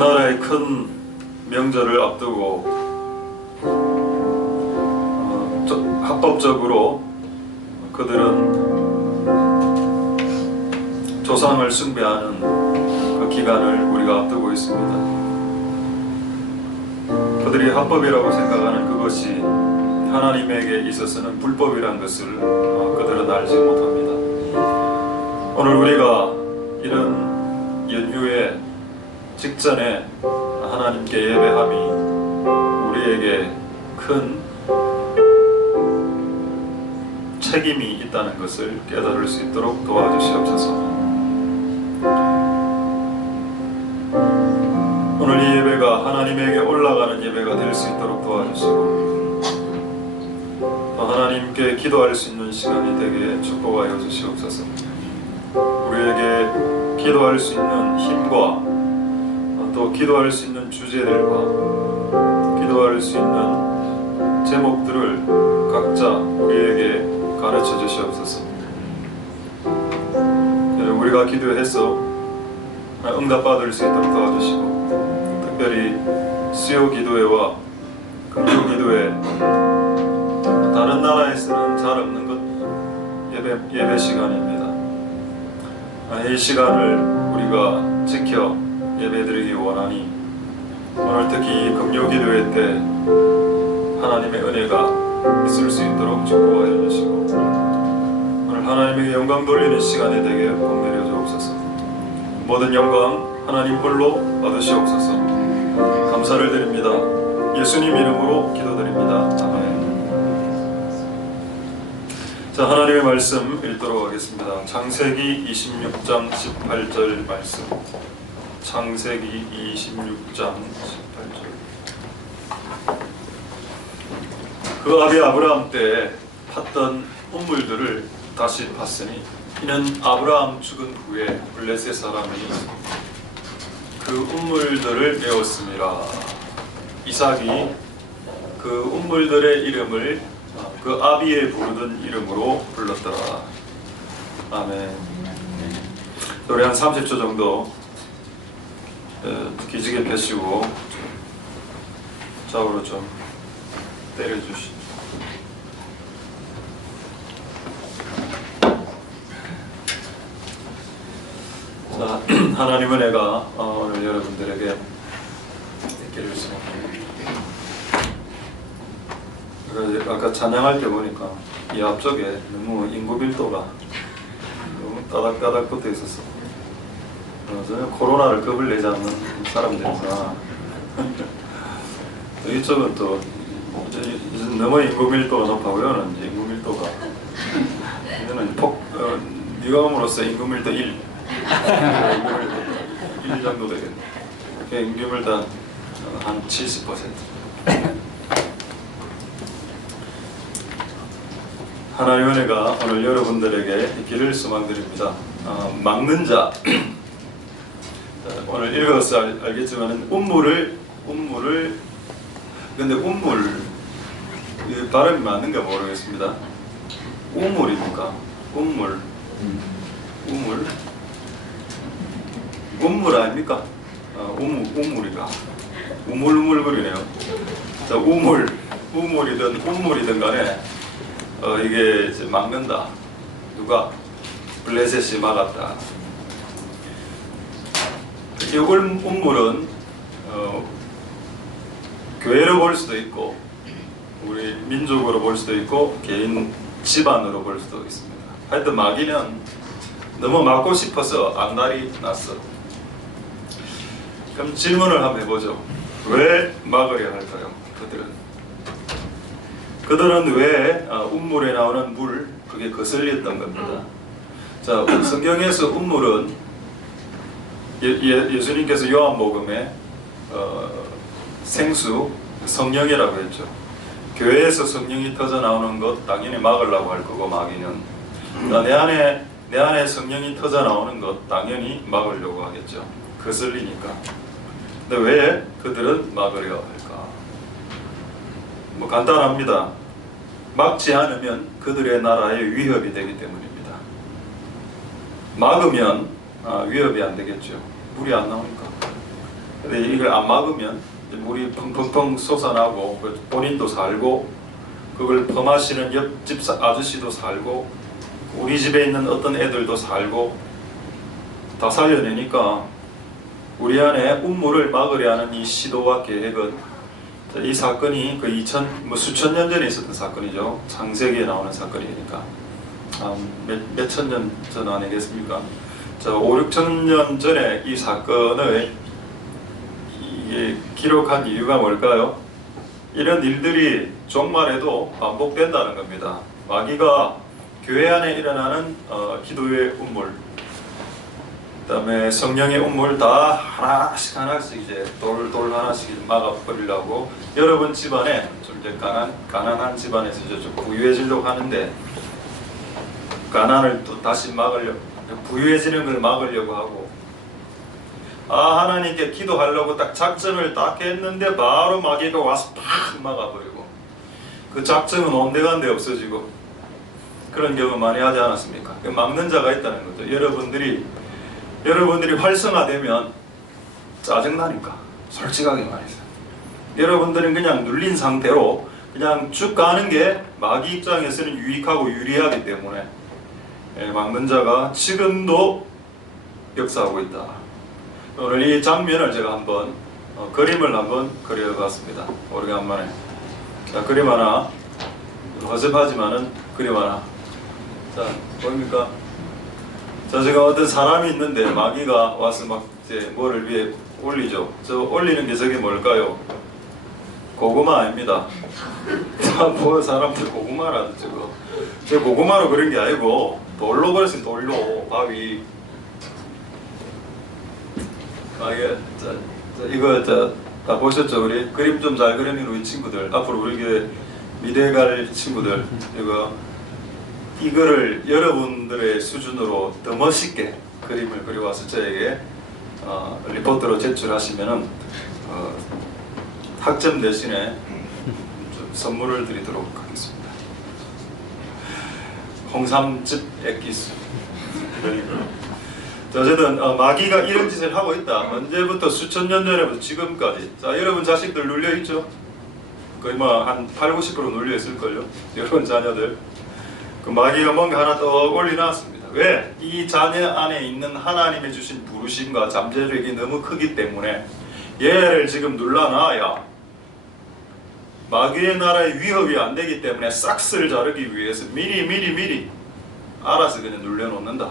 우리나라의 큰 명절을 앞두고 합법적으로 그들은 조상을 숭배하는 그 기간을 우리가 앞두고 있습니다. 그들이 합법이라고 생각하는 그것이 하나님에게 있어서는 불법이란 것을 그들은 알지 못합니다. 오늘 우리가 이런 연휴의 직전에 하나님께 예배함이 우리에게 큰 책임이 있다는 것을 깨달을 수 있도록 도와주시옵소서. 오늘 이 예배가 하나님에게 올라가는 예배가 될 수 있도록 도와주시고 또 하나님께 기도할 수 있는 시간이 되게 축복하여 주시옵소서. 우리에게 기도할 수 있는 힘과 또 기도할 수 있는 주제들과 기도할 수 있는 제목들을 각자 우리에게 가르쳐 주시옵소서. 우리가 기도해서 응답받을 수 있도록 도와주시고 특별히 수요 기도회와 금요 기도회 다른 나라에서는 잘 없는 것 예배 시간입니다. 이 시간을 우리가 지켜 예배드리기 원하니 오늘 특히 금요 기도회 때 하나님의 은혜가 있을 수 있도록 축복하여 주시고 오늘 하나님에게 영광 돌리는 시간이 되게 복내려 주옵소서. 모든 영광 하나님 홀로 받으시옵소서. 감사를 드립니다. 예수님 이름으로 기도드립니다. 아멘. 자, 하나님의 말씀 읽도록 하겠습니다. 창세기 26장 18절 말씀. 창세기 26장 18절. 그 아비 아브라함 때 팠던 우물들을 다시 팠으니 이는 아브라함 죽은 후에 블레셋 사람이 그 우물들을 메웠습니다. 이삭이 그 우물들의 이름을 그 아비에 부르던 이름으로 불렀더라. 아멘. 우리 한 30초 정도 기지개 펴시고 좌우로 좀 때려주시죠. 자, 하나님 은혜가 오늘 여러분들에게 있기를 소망합니다. 아까 찬양할 때 보니까 이 앞쪽에 너무 인구 밀도가 너무 따닥따닥 붙어 있었어. 저는 코로나를 겁을 내지 않는 사람들이구나. 이쪽은 또 너무 인구 밀도가 높아고요. 인구 밀도가 이거는 미감으로서 인구 밀도 1 정도 되겠네. 인구 밀도 한 70%. 하나님의 은혜가 오늘 여러분들에게 있기를 소망드립니다. 막는 자 오늘 읽어서 알겠지만 운물을 근데 운물 발음이 맞는가 모르겠습니다. 우물입니까? 운물 아닙니까? 우물이가 우물우물거리네요. 자, 우물이든 운물이든 간에 이게 이제 막는다. 누가? 블레셋이 막았다. 이 운물은 교회로 볼 수도 있고 우리 민족으로 볼 수도 있고 개인 집안으로 볼 수도 있습니다. 하여튼 마귀는 너무 막고 싶어서 악날이 났어. 그럼 질문을 한번 해보죠. 왜 막으려 할까요? 그들은 왜 운물에 나오는 물 그게 거슬렸던 겁니다. 자, 성경에서 운물은 예수님께서 요한복음에 생수 성령이라고 했죠. 교회에서 성령이 터져 나오는 것 당연히 막으려고 할 거고 마귀는 내 안에 성령이 터져 나오는 것 당연히 막으려고 하겠죠. 거슬리니까. 근데 왜 그들은 막으려 할까? 뭐 간단합니다. 막지 않으면 그들의 나라에 위협이 되기 때문입니다. 막으면 위협이 안 되겠죠. 물이 안 나오니까. 근데 이걸 안 막으면 물이 펑펑펑 솟아나고 본인도 살고 그걸 퍼마시는 옆집 아저씨도 살고 우리 집에 있는 어떤 애들도 살고 다 살려내니까 우리 안에 운물을 막으려 하는 이 시도와 계획은, 이 사건이 그 수천 년 전에 있었던 사건이죠. 창세기에 나오는 사건이니까 몇천 년 전 아니겠습니까? 5, 6천 년 전에 이 사건을 기록한 이유가 뭘까요? 이런 일들이 종말에도 반복된다는 겁니다. 마귀가 교회 안에 일어나는 기도의 운물, 그 다음에 성령의 운물 다 하나씩 이제 돌 하나씩 막아버리려고 여러분 집안에 좀 이제 가난한 집안에서 이제 좀 부유해지려고 하는데, 가난을 또 다시 막으려고, 부유해지는 걸 막으려고 하고, 하나님께 기도하려고 딱 작전을 딱 했는데 바로 마귀가 와서 팍 막아버리고, 그 작전은 온데간데 없어지고, 그런 경우 많이 하지 않았습니까? 막는 자가 있다는 거죠. 여러분들이 활성화되면 짜증나니까, 솔직하게 말해서 여러분들은 그냥 눌린 상태로 그냥 쭉 가는 게 마귀 입장에서는 유익하고 유리하기 때문에 막는 자가 지금도 역사하고 있다. 오늘 이 장면을 제가 한번 그림을 한번 그려봤습니다. 오래간만에. 자, 그림 하나, 허접하지만은 그림 하나. 자, 보입니까? 자, 제가 어떤 사람이 있는데 마귀가 와서 막 이제 뭐를 위에 올리죠. 저 올리는 게 저게 뭘까요? 고구마 아닙니다. 뭐 사람들 고구마라도 저거. 저 고구마로 그런 게 아니고 돌로 그랬어요. 돌로 바위. 이거 다 보셨죠? 우리 그림 좀 잘 그리는 우리 친구들, 앞으로 우리 교회 미대 갈 친구들, 이거를 여러분들의 수준으로 더 멋있게 그림을 그려와서 저에게 리포트로 제출하시면은 학점 대신에 좀 선물을 드리도록 하겠습니다. 홍삼즙 액기스. 어쨌든 마귀가 이런 짓을 하고 있다. 언제부터? 수천 년 전에부터 지금까지. 자, 여러분 자식들 눌려있죠? 거의 뭐 한 8, 90% 눌려있을걸요? 여러분 자녀들. 그 마귀가 뭔가 하나 떡 올려놨습니다. 왜? 이 자녀 안에 있는 하나님의 주신 부르심과 잠재력이 너무 크기 때문에 얘를 지금 눌러놔야 마귀의 나라의 위협이 안 되기 때문에 싹스를 자르기 위해서 미리 알아서 그냥 눌려놓는다.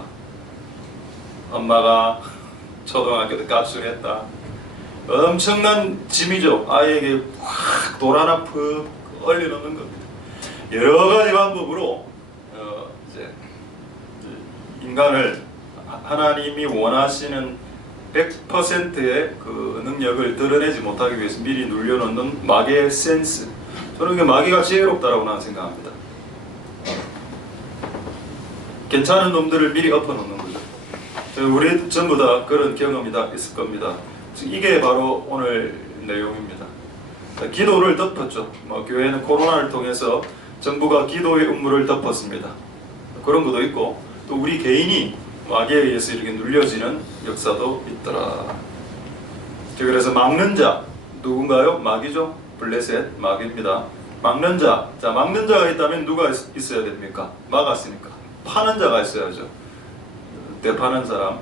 엄마가 초등학교 때 깝술했다. 엄청난 짐이죠. 아이에게 확 돌 하나 푹 얼려놓는 겁니다. 여러 가지 방법으로 이제 인간을 하나님이 원하시는 100%의 그 능력을 드러내지 못하기 위해서 미리 눌려놓는 마귀의 센스. 저는 그 마귀가 지혜롭다라고 나는 생각합니다. 괜찮은 놈들을 미리 엎어놓는 거죠. 우리 전부 다 그런 경험이 다 있을 겁니다. 이게 바로 오늘 내용입니다. 기도를 덮었죠. 교회는 코로나를 통해서 정부가 기도의 음모를 덮었습니다. 그런 것도 있고, 또 우리 개인이 마귀에 의해서 이렇게 눌려지는 역사도 있더라. 그래서 막는 자 누군가요? 마귀죠. 블레셋 마귀입니다. 막는 자. 자, 막는 자가 있다면 누가 있어야 됩니까? 막았으니까 파는 자가 있어야죠. 되파는 사람,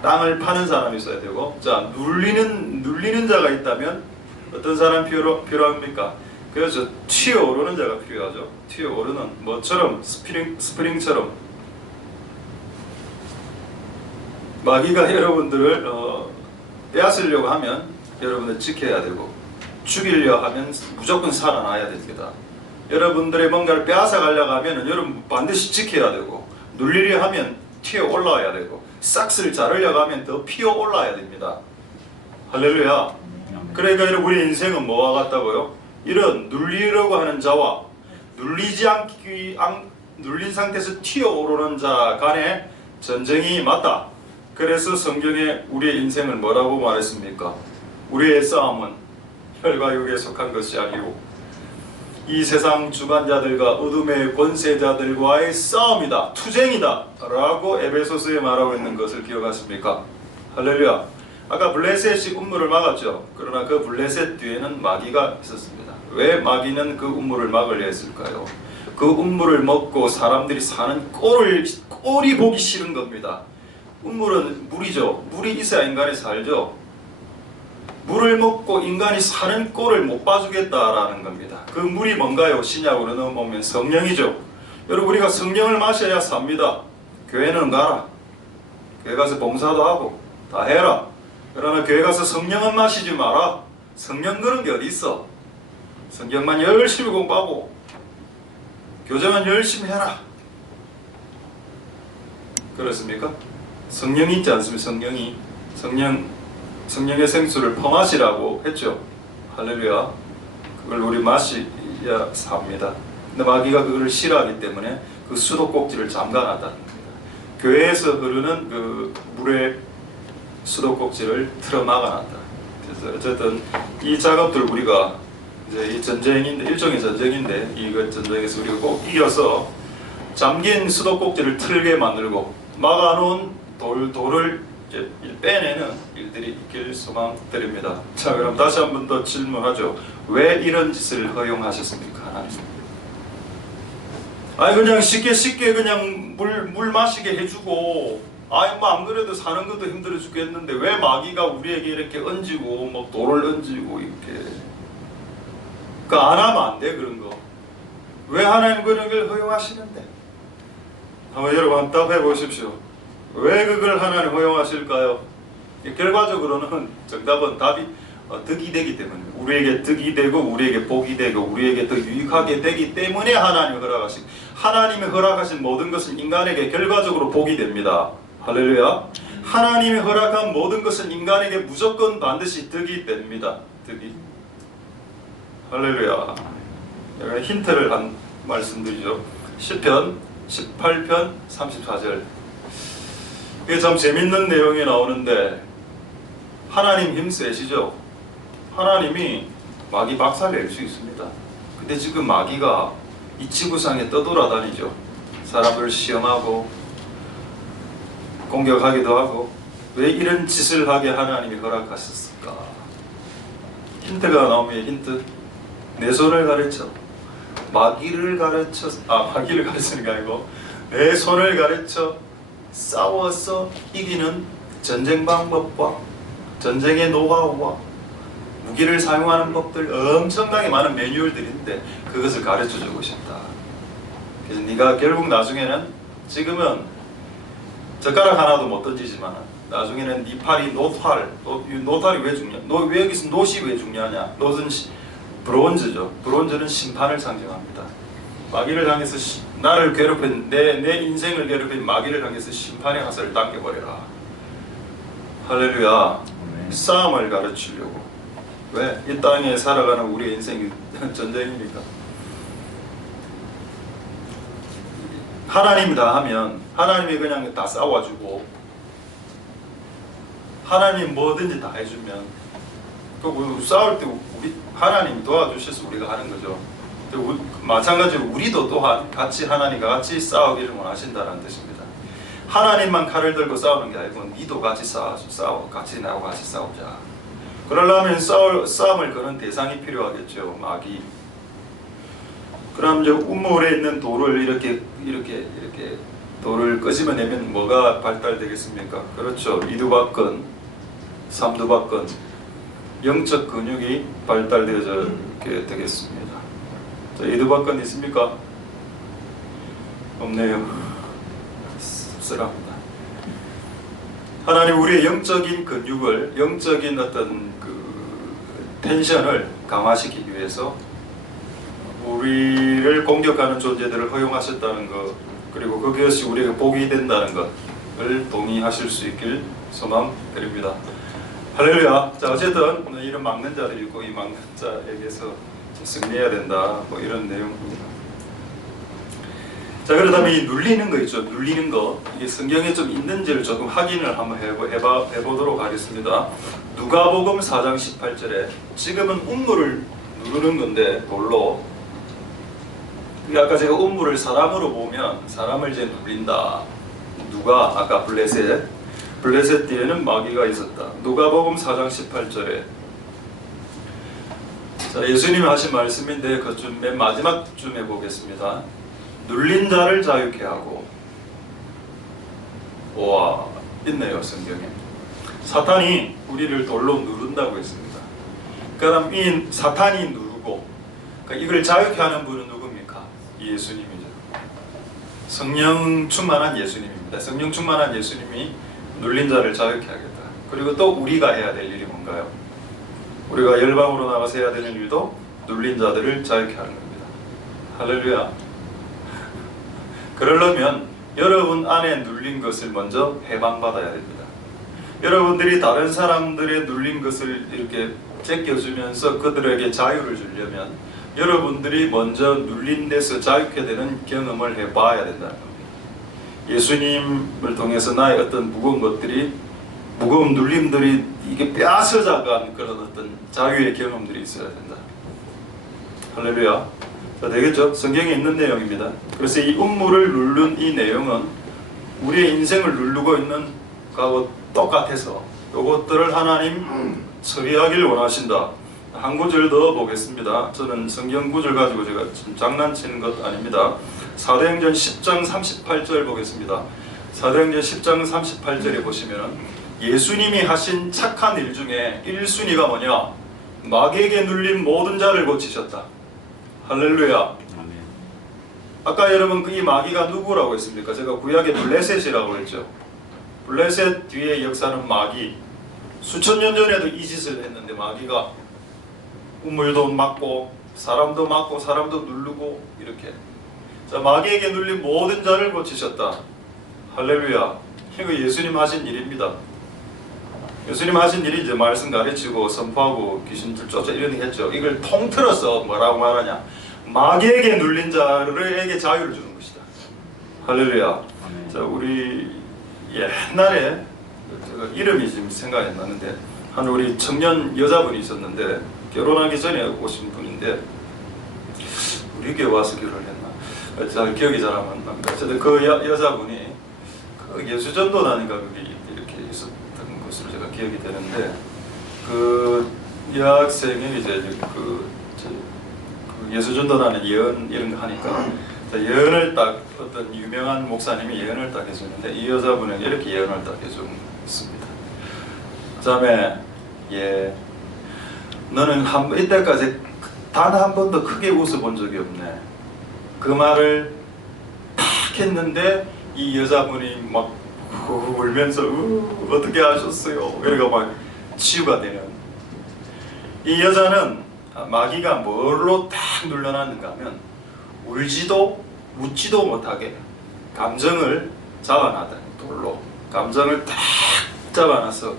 땅을 파는 사람이 있어야 되고, 자, 눌리는 자가 있다면 어떤 사람 필요합니까? 그래서 튀어오르는 자가 필요하죠. 튀어오르는, 뭐처럼 스프링처럼 마귀가 여러분들을 빼앗으려고 하면 여러분을 지켜야 되고, 죽이려 하면 무조건 살아나야 됩니다. 여러분들의 뭔가를 빼앗아 가려고 하면 여러분 반드시 지켜야 되고, 눌리려 하면 튀어 올라와야 되고, 싹스를 자르려고 하면 더 피어 올라와야 됩니다. 할렐루야. 그러니까 우리 인생은 뭐와 같다고요? 이런 눌리려고 하는 자와 눌린 상태에서 튀어오르는 자 간의 전쟁이 맞다. 그래서 성경에 우리의 인생을 뭐라고 말했습니까? 우리의 싸움은 혈과 육에 속한 것이 아니고 이 세상 주관자들과 어둠의 권세자들과의 싸움이다, 투쟁이다 라고 에베소서에 말하고 있는 것을 기억하십니까? 할렐루야. 아까 블레셋이 운물을 막았죠. 그러나 그 블레셋 뒤에는 마귀가 있었습니다. 왜 마귀는 그 운물을 막으려 했을까요? 그 운물을 먹고 사람들이 사는 꼴이 보기 싫은 겁니다. 운물은 물이죠. 물이 있어야 인간이 살죠. 물을 먹고 인간이 사는 꼴을 못 봐주겠다라는 겁니다. 그 물이 뭔가요? 신약으로 넘어오면 성령이죠. 여러분, 우리가 성령을 마셔야 삽니다. 교회는 가라. 교회 가서 봉사도 하고 다 해라. 그러나 교회 가서 성령은 마시지 마라. 성령 그런 게 어디 있어? 성경만 열심히 공부하고 교제만 열심히 해라. 그렇습니까? 성령이 있지 않습니까? 성령의 생수를 퍼마시라고 했죠. 할렐루야. 그걸 우리 마셔야 삽니다. 근데 마귀가 그걸 싫어하기 때문에 그 수도꼭지를 잠가놨다는 겁니다. 교회에서 흐르는 그 물의 수도꼭지를 틀어 막아놨다. 그래서 어쨌든 이 작업들 우리가 이제 이 전쟁인데, 일종의 전쟁인데, 이 전쟁에서 우리가 꼭 이겨서 잠긴 수도꼭지를 틀게 만들고 막아놓은 돌을 이제 빼내는 일들이 있길 소망드립니다. 자, 그럼 다시 한 번 더 질문하죠. 왜 이런 짓을 허용하셨습니까, 하나님? 아니 그냥 쉽게 그냥 물 마시게 해주고, 아니 뭐 안 그래도 사는 것도 힘들어 죽겠는데 왜 마귀가 우리에게 이렇게 얹고 뭐 돌을 얹고 이렇게, 그러니까 안 하면 안 돼 그런 거. 왜 하나님 그런 걸 허용하시는데? 한번 여러분 답해 보십시오. 왜 그걸 하나님 허용하실까요? 결과적으로는 정답은 답이 득이 되기 때문에, 우리에게 득이 되고 우리에게 복이 되고 우리에게 더 유익하게 되기 때문에 하나님이 허락하신, 하나님이 허락하신 모든 것은 인간에게 결과적으로 복이 됩니다. 할렐루야. 하나님이 허락한 모든 것은 인간에게 무조건 반드시 득이 됩니다. 득이. 할렐루야. 힌트를 한 말씀드리죠. 시편 18편 34절. 이게 참 재밌는 내용이 나오는데, 하나님 힘 세시죠? 하나님이 마귀 박살낼 수 있습니다. 근데 지금 마귀가 이 지구상에 떠돌아다니죠. 사람을 시험하고 공격하기도 하고. 왜 이런 짓을 하게 하나님이 허락하셨을까? 힌트가 나오면 힌트. 내 손을 가르쳐. 마귀를 가르치는 게 아니고 내 손을 가르쳐 싸워서 이기는 전쟁 방법과 전쟁의 노하우와 무기를 사용하는 법들, 엄청나게 많은 매뉴얼들인데 그것을 가르쳐주고 싶다. 그래서 네가 결국 나중에는, 지금은 젓가락 하나도 못 던지지만 나중에는 네 팔이 노탈이 왜 중요해? 왜 여기서 노시 왜 중요하냐? 노는 브론즈죠. 브론즈는 심판을 상징합니다. 마귀를 향해서 나를 괴롭힌, 내 인생을 괴롭힌 마귀를 향해서 심판의 화살을 당겨버려라. 할렐루야. 싸움을 가르치려고. 왜? 이 땅에 살아가는 우리의 인생이 전쟁이니까. 하나님이 다 하면, 하나님이 그냥 다 싸워주고, 하나님 뭐든지 다 해주면, 그 싸울 때 우리 하나님이 도와주셔서 우리가 하는 거죠. 마찬가지로 우리도 또한 같이 하나님과 같이 싸우기를 원하신다는 뜻입니다. 하나님만 칼을 들고 싸우는 게 아니고 니도 같이 싸워, 같이 나하고 같이 싸우자. 그러려면 싸움을 거는 대상이 필요하겠죠. 마귀. 그럼 이제 우물에 있는 돌을 이렇게 돌을 끄집어내면 뭐가 발달되겠습니까? 그렇죠. 이두박근, 삼두박근, 영적 근육이 발달되어지게 되겠습니다. 자, 이두박근 있습니까? 없네요. 씁쓸합니다. 하나님 우리의 영적인 근육을, 영적인 어떤 그 텐션을 강화시키기 위해서 우리를 공격하는 존재들을 허용하셨다는 것, 그리고 그것이 우리에게 복이 된다는 것을 동의하실 수 있길 소망드립니다. 할렐루야. 자, 어쨌든 오늘 이런 막는 자를 읽고 이 막는 자에게서 승리해야 된다, 뭐 이런 내용입니다. 자, 그렇다면 이 눌리는 거 있죠. 눌리는 거, 이게 성경에 좀 있는지를 조금 확인을 한번 해보도록 하겠습니다. 누가복음 4장 18절에 지금은 음물을 누르는 건데 돌로, 아까 제가 음물을 사람으로 보면 사람을 이제 눌린다. 누가 아까 블레셋, 블레셋 뒤에는 마귀가 있었다. 누가복음 4장 18절에 자, 예수님이 하신 말씀인데 그좀 맨 마지막쯤에 보겠습니다. 눌린 자를 자유케 하고. 와, 있네요 성경에. 사탄이 우리를 돌로 누른다고 했습니다. 그럼 이 사탄이 누르고 그러니까 이걸 자유케 하는 분은 누굽니까? 예수님이죠. 성령 충만한 예수님입니다. 성령 충만한 예수님이 눌린 자를 자유케 하겠다. 그리고 또 우리가 해야 될 일이 뭔가요? 우리가 열방으로 나가서 해야 되는 일도 눌린 자들을 자유케 하는 겁니다. 할렐루야. 그러려면 여러분 안에 눌린 것을 먼저 해방받아야 됩니다. 여러분들이 다른 사람들의 눌린 것을 이렇게 제껴주면서 그들에게 자유를 주려면 여러분들이 먼저 눌린 데서 자유케 되는 경험을 해봐야 된다는 겁니다. 예수님을 통해서 나의 어떤 무거운 것들이, 무거운 눌림들이 이게 빼앗아간 그런 어떤 자유의 경험들이 있어야 된다. 할렐루야. 자, 되겠죠? 성경에 있는 내용입니다. 그래서 이 음물을 누른 이 내용은 우리의 인생을 누르고 있는 거하고 똑같아서 이것들을 하나님 처리하길 원하신다. 한 구절 더 보겠습니다. 저는 성경 구절 가지고 제가 좀 장난치는 것 아닙니다. 사도행전 10장 38절 보겠습니다. 사도행전 10장 38절에 보시면 예수님이 하신 착한 일 중에 1순위가 뭐냐? 마귀에게 눌린 모든 자를 고치셨다. 할렐루야. 아까 여러분 이 마귀가 누구라고 했습니까? 제가 구약의 블레셋이라고 했죠. 블레셋 뒤의 역사는 마귀. 수천 년 전에도 이 짓을 했는데 마귀가 우물도 막고 사람도 막고 사람도 누르고 이렇게. 자, 마귀에게 눌린 모든 자를 고치셨다. 할렐루야. 이거 예수님 하신 일입니다. 예수님 하신 일이 이제 말씀 가르치고 선포하고 귀신들 쫓아 이런 일 했죠. 이걸 통틀어서 뭐라고 말하냐? 마귀에게 눌린 자들에게 자유를 주는 것이다. 할렐루야. 자, 우리 옛날에 제가 이름이 지금 생각이 안 나는데 한 우리 청년 여자분이 있었는데 결혼하기 전에 오신 분인데 우리 교회 와서 결혼을 했나? 잘 기억이 잘 안 납니다. 어쨌든 그 여자분이 그 예수전도단인가 그게 이렇게 있었던 것으로 제가 기억이 되는데 그 여학생이 이제 그 예수전도단은 예언 이런 거 하니까 예언을 딱 어떤 유명한 목사님이 예언을 딱 해주는데 이 여자분은 이렇게 예언을 딱 해줬습니다. 그 다음에 너는 이때까지 단 한 번도 크게 웃어본 적이 없네. 그 말을 딱 했는데 이 여자분이 막 울면서 어떻게 하셨어요? 이러고 막 치유가 되는. 이 여자는 마귀가 뭘로 딱 눌러놨는가 하면 울지도 웃지도 못하게 감정을 잡아놨다. 돌로 감정을 딱 잡아놔서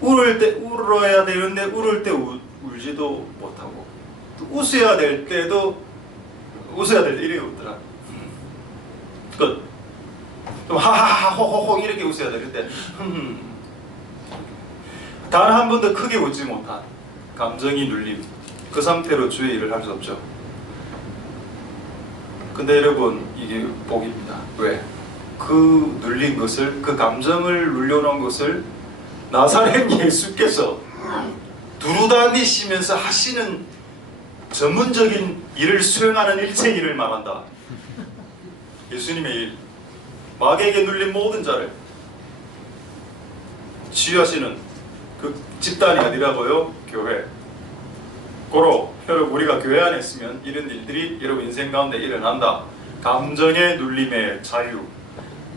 울을 때 울어야 되는데 울을 때 울지도 못하고 또 웃어야 될 때도 웃어야 될 때 이렇게 웃더라. 끝. 좀 하하하 호호호 이렇게 웃어야 되는데 단 한 번도 크게 웃지 못한 감정이 눌림. 그 상태로 주의 일을 할 수 없죠. 근데 여러분 이게 복입니다. 왜? 그 눌린 것을, 그 감정을 눌려놓은 것을 나사렛 예수께서 두루다니시면서 하시는 전문적인 일을 수행하는 일체 일을 말한다. 예수님의 일. 마귀에게 눌린 모든 자를 치유하시는 그 집단이 어디라고요? 교회. 고로 여러분 우리가 교회 안에 있으면 이런 일들이 여러분 인생 가운데 일어난다. 감정의 눌림의 자유.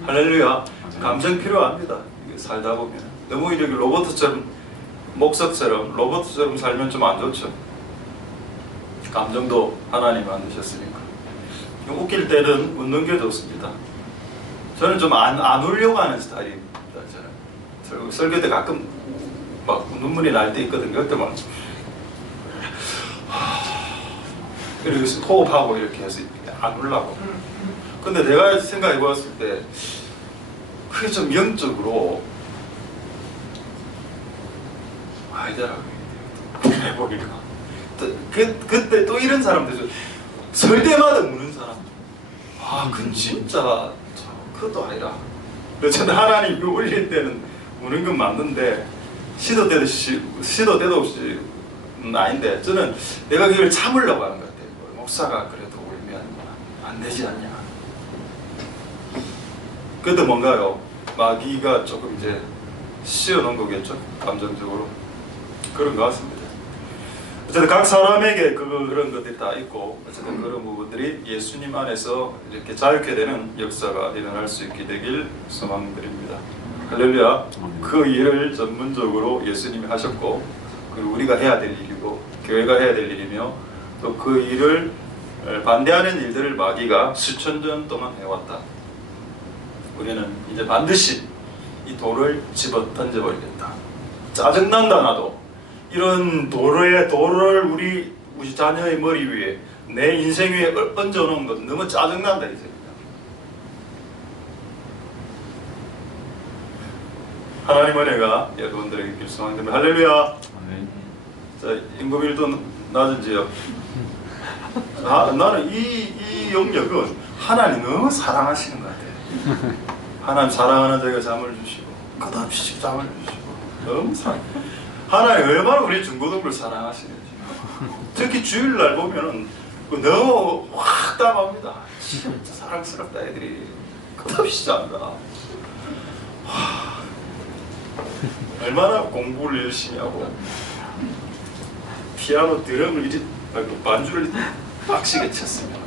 할렐루야. 감정 필요합니다. 살다 보면 너무 이렇게 로봇처럼 목석처럼 로봇처럼 살면 좀 안 좋죠. 감정도 하나님 만드셨으니까. 웃길 때는 웃는 게 좋습니다. 저는 좀 안 울려고 하는 스타일입니다. 저는 설교 때 가끔 막 눈물이 날 때 있거든요. 그때 막 이렇게 호흡하고 이렇게 해서 안 울라고. 근데 내가 생각해 봤을 때 그게 좀 영적으로 아니더라고요. 해보니까 그때 또 이런 사람들 설 때마다 우는 사람. 그건 진짜 그것도 아니라 어쨌든 하나님이 울릴 때는 우는 건 맞는데 시도 때도 없이 아닌데 저는 내가 그걸 참으려고 하는 것 같아요. 목사가 그래도 울면 안 되지 않냐. 그래도 뭔가요? 마귀가 조금 이제 씌워놓은 거겠죠. 감정적으로 그런 것 같습니다. 어쨌든 각 사람에게 그런 것들이 다 있고 어쨌든 그런 부분들이 예수님 안에서 이렇게 자유케 되는 역사가 일어날 수 있게 되길 소망드립니다. 할렐루야. 그 일을 전문적으로 예수님이 하셨고 그리고 우리가 해야 될 일이고 교회가 해야 될 일이며 또 그 일을 반대하는 일들을 마귀가 수천 년 동안 해왔다. 우리는 이제 반드시 이 돌을 집어 던져버리겠다. 짜증난다. 나도 이런 돌을 우리 자녀의 머리 위에 내 인생 위에 얹어놓은 것 너무 짜증난다 이제. 하나님 은혜가 여러분들에게 길성한다면 할렐루야. 자, 임금일도 낮은지요. 나는 이 영역은 하나님 너무 사랑하시는 것 같아요. 하나님 사랑하는 자가 잠을 주시고 끝없이 잠을 주시고 너무 사랑. 하나님 얼마나 우리 중고등부를 사랑하시는지. 특히 주일날 보면은 너무 확답합니다. 진짜 사랑스럽다 애들이. 끝없이 잔다. 얼마나 공부를 열심히 하고 피아노 드럼을 반주를 빡시게 쳤으면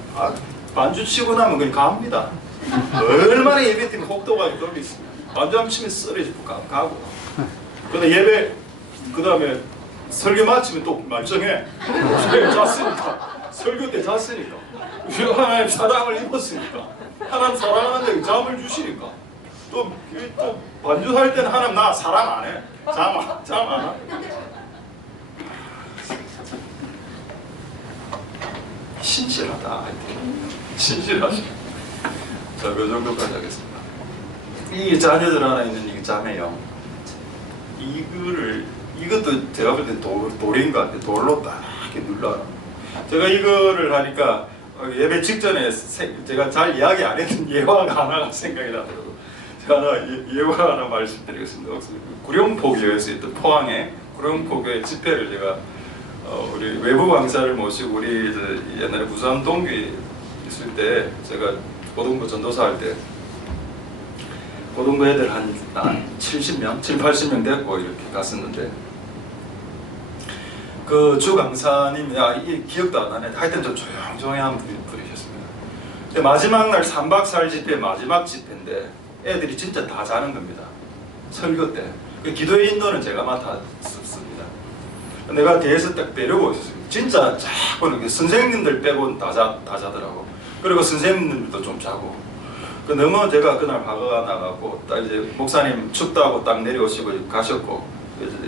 반주 치고 나면 그냥 갑니다. 얼마나 예배팀 혹도가 돌리있으면 반주 한번 치면 쓰러지고 가고 근데 예배 그 다음에 설교 마치면 또 말정해. 잤으니까 설교 때 잤으니까 하나님 사랑을 입었으니까 하나님 사랑하는 데 잠을 주시니까 또 반주할 때는 하나님 나 사랑 안 해. 잠 안 하. 신실하다. 신실하시. 자, 그 정도까지 하겠습니다. 이 자녀들 하나 있는 이 자매요. 이것도 제가 볼 때 돌인 것 같아요. 돌로 딱 이렇게 눌러요. 제가 이거를 하니까 예배 직전에 제가 잘 이야기 안 했던 예화가 하나가 생각이 나더라고요. 제가 예화 하나 말씀드리겠습니다. 구룡포교에서 있던 포항에 구룡포교의 집회를 제가 우리 외부 강사를 모시고 우리 옛날에 부산 동교에 있을 때 제가 고등부 전도사 할 때 고등부 애들 한 70명, 80명 됐고 이렇게 갔었는데 그 주 강사님, 이 기억도 안 나네. 하여튼 좀 조용조용한 분이셨습니다. 근데 마지막 날 3박 4일 집회 마지막 집회인데 애들이 진짜 다 자는 겁니다. 설교 때. 그 기도의 인도는 제가 맡았습니다. 내가 뒤에서 딱 데리고 있었어요. 진짜 자꾸는 선생님들 빼고는 다 자더라고. 그리고 선생님들도 좀 자고. 너무 제가 그날 화가 나갖고 딱 이제 목사님 춥다고 딱 내려오시고 가셨고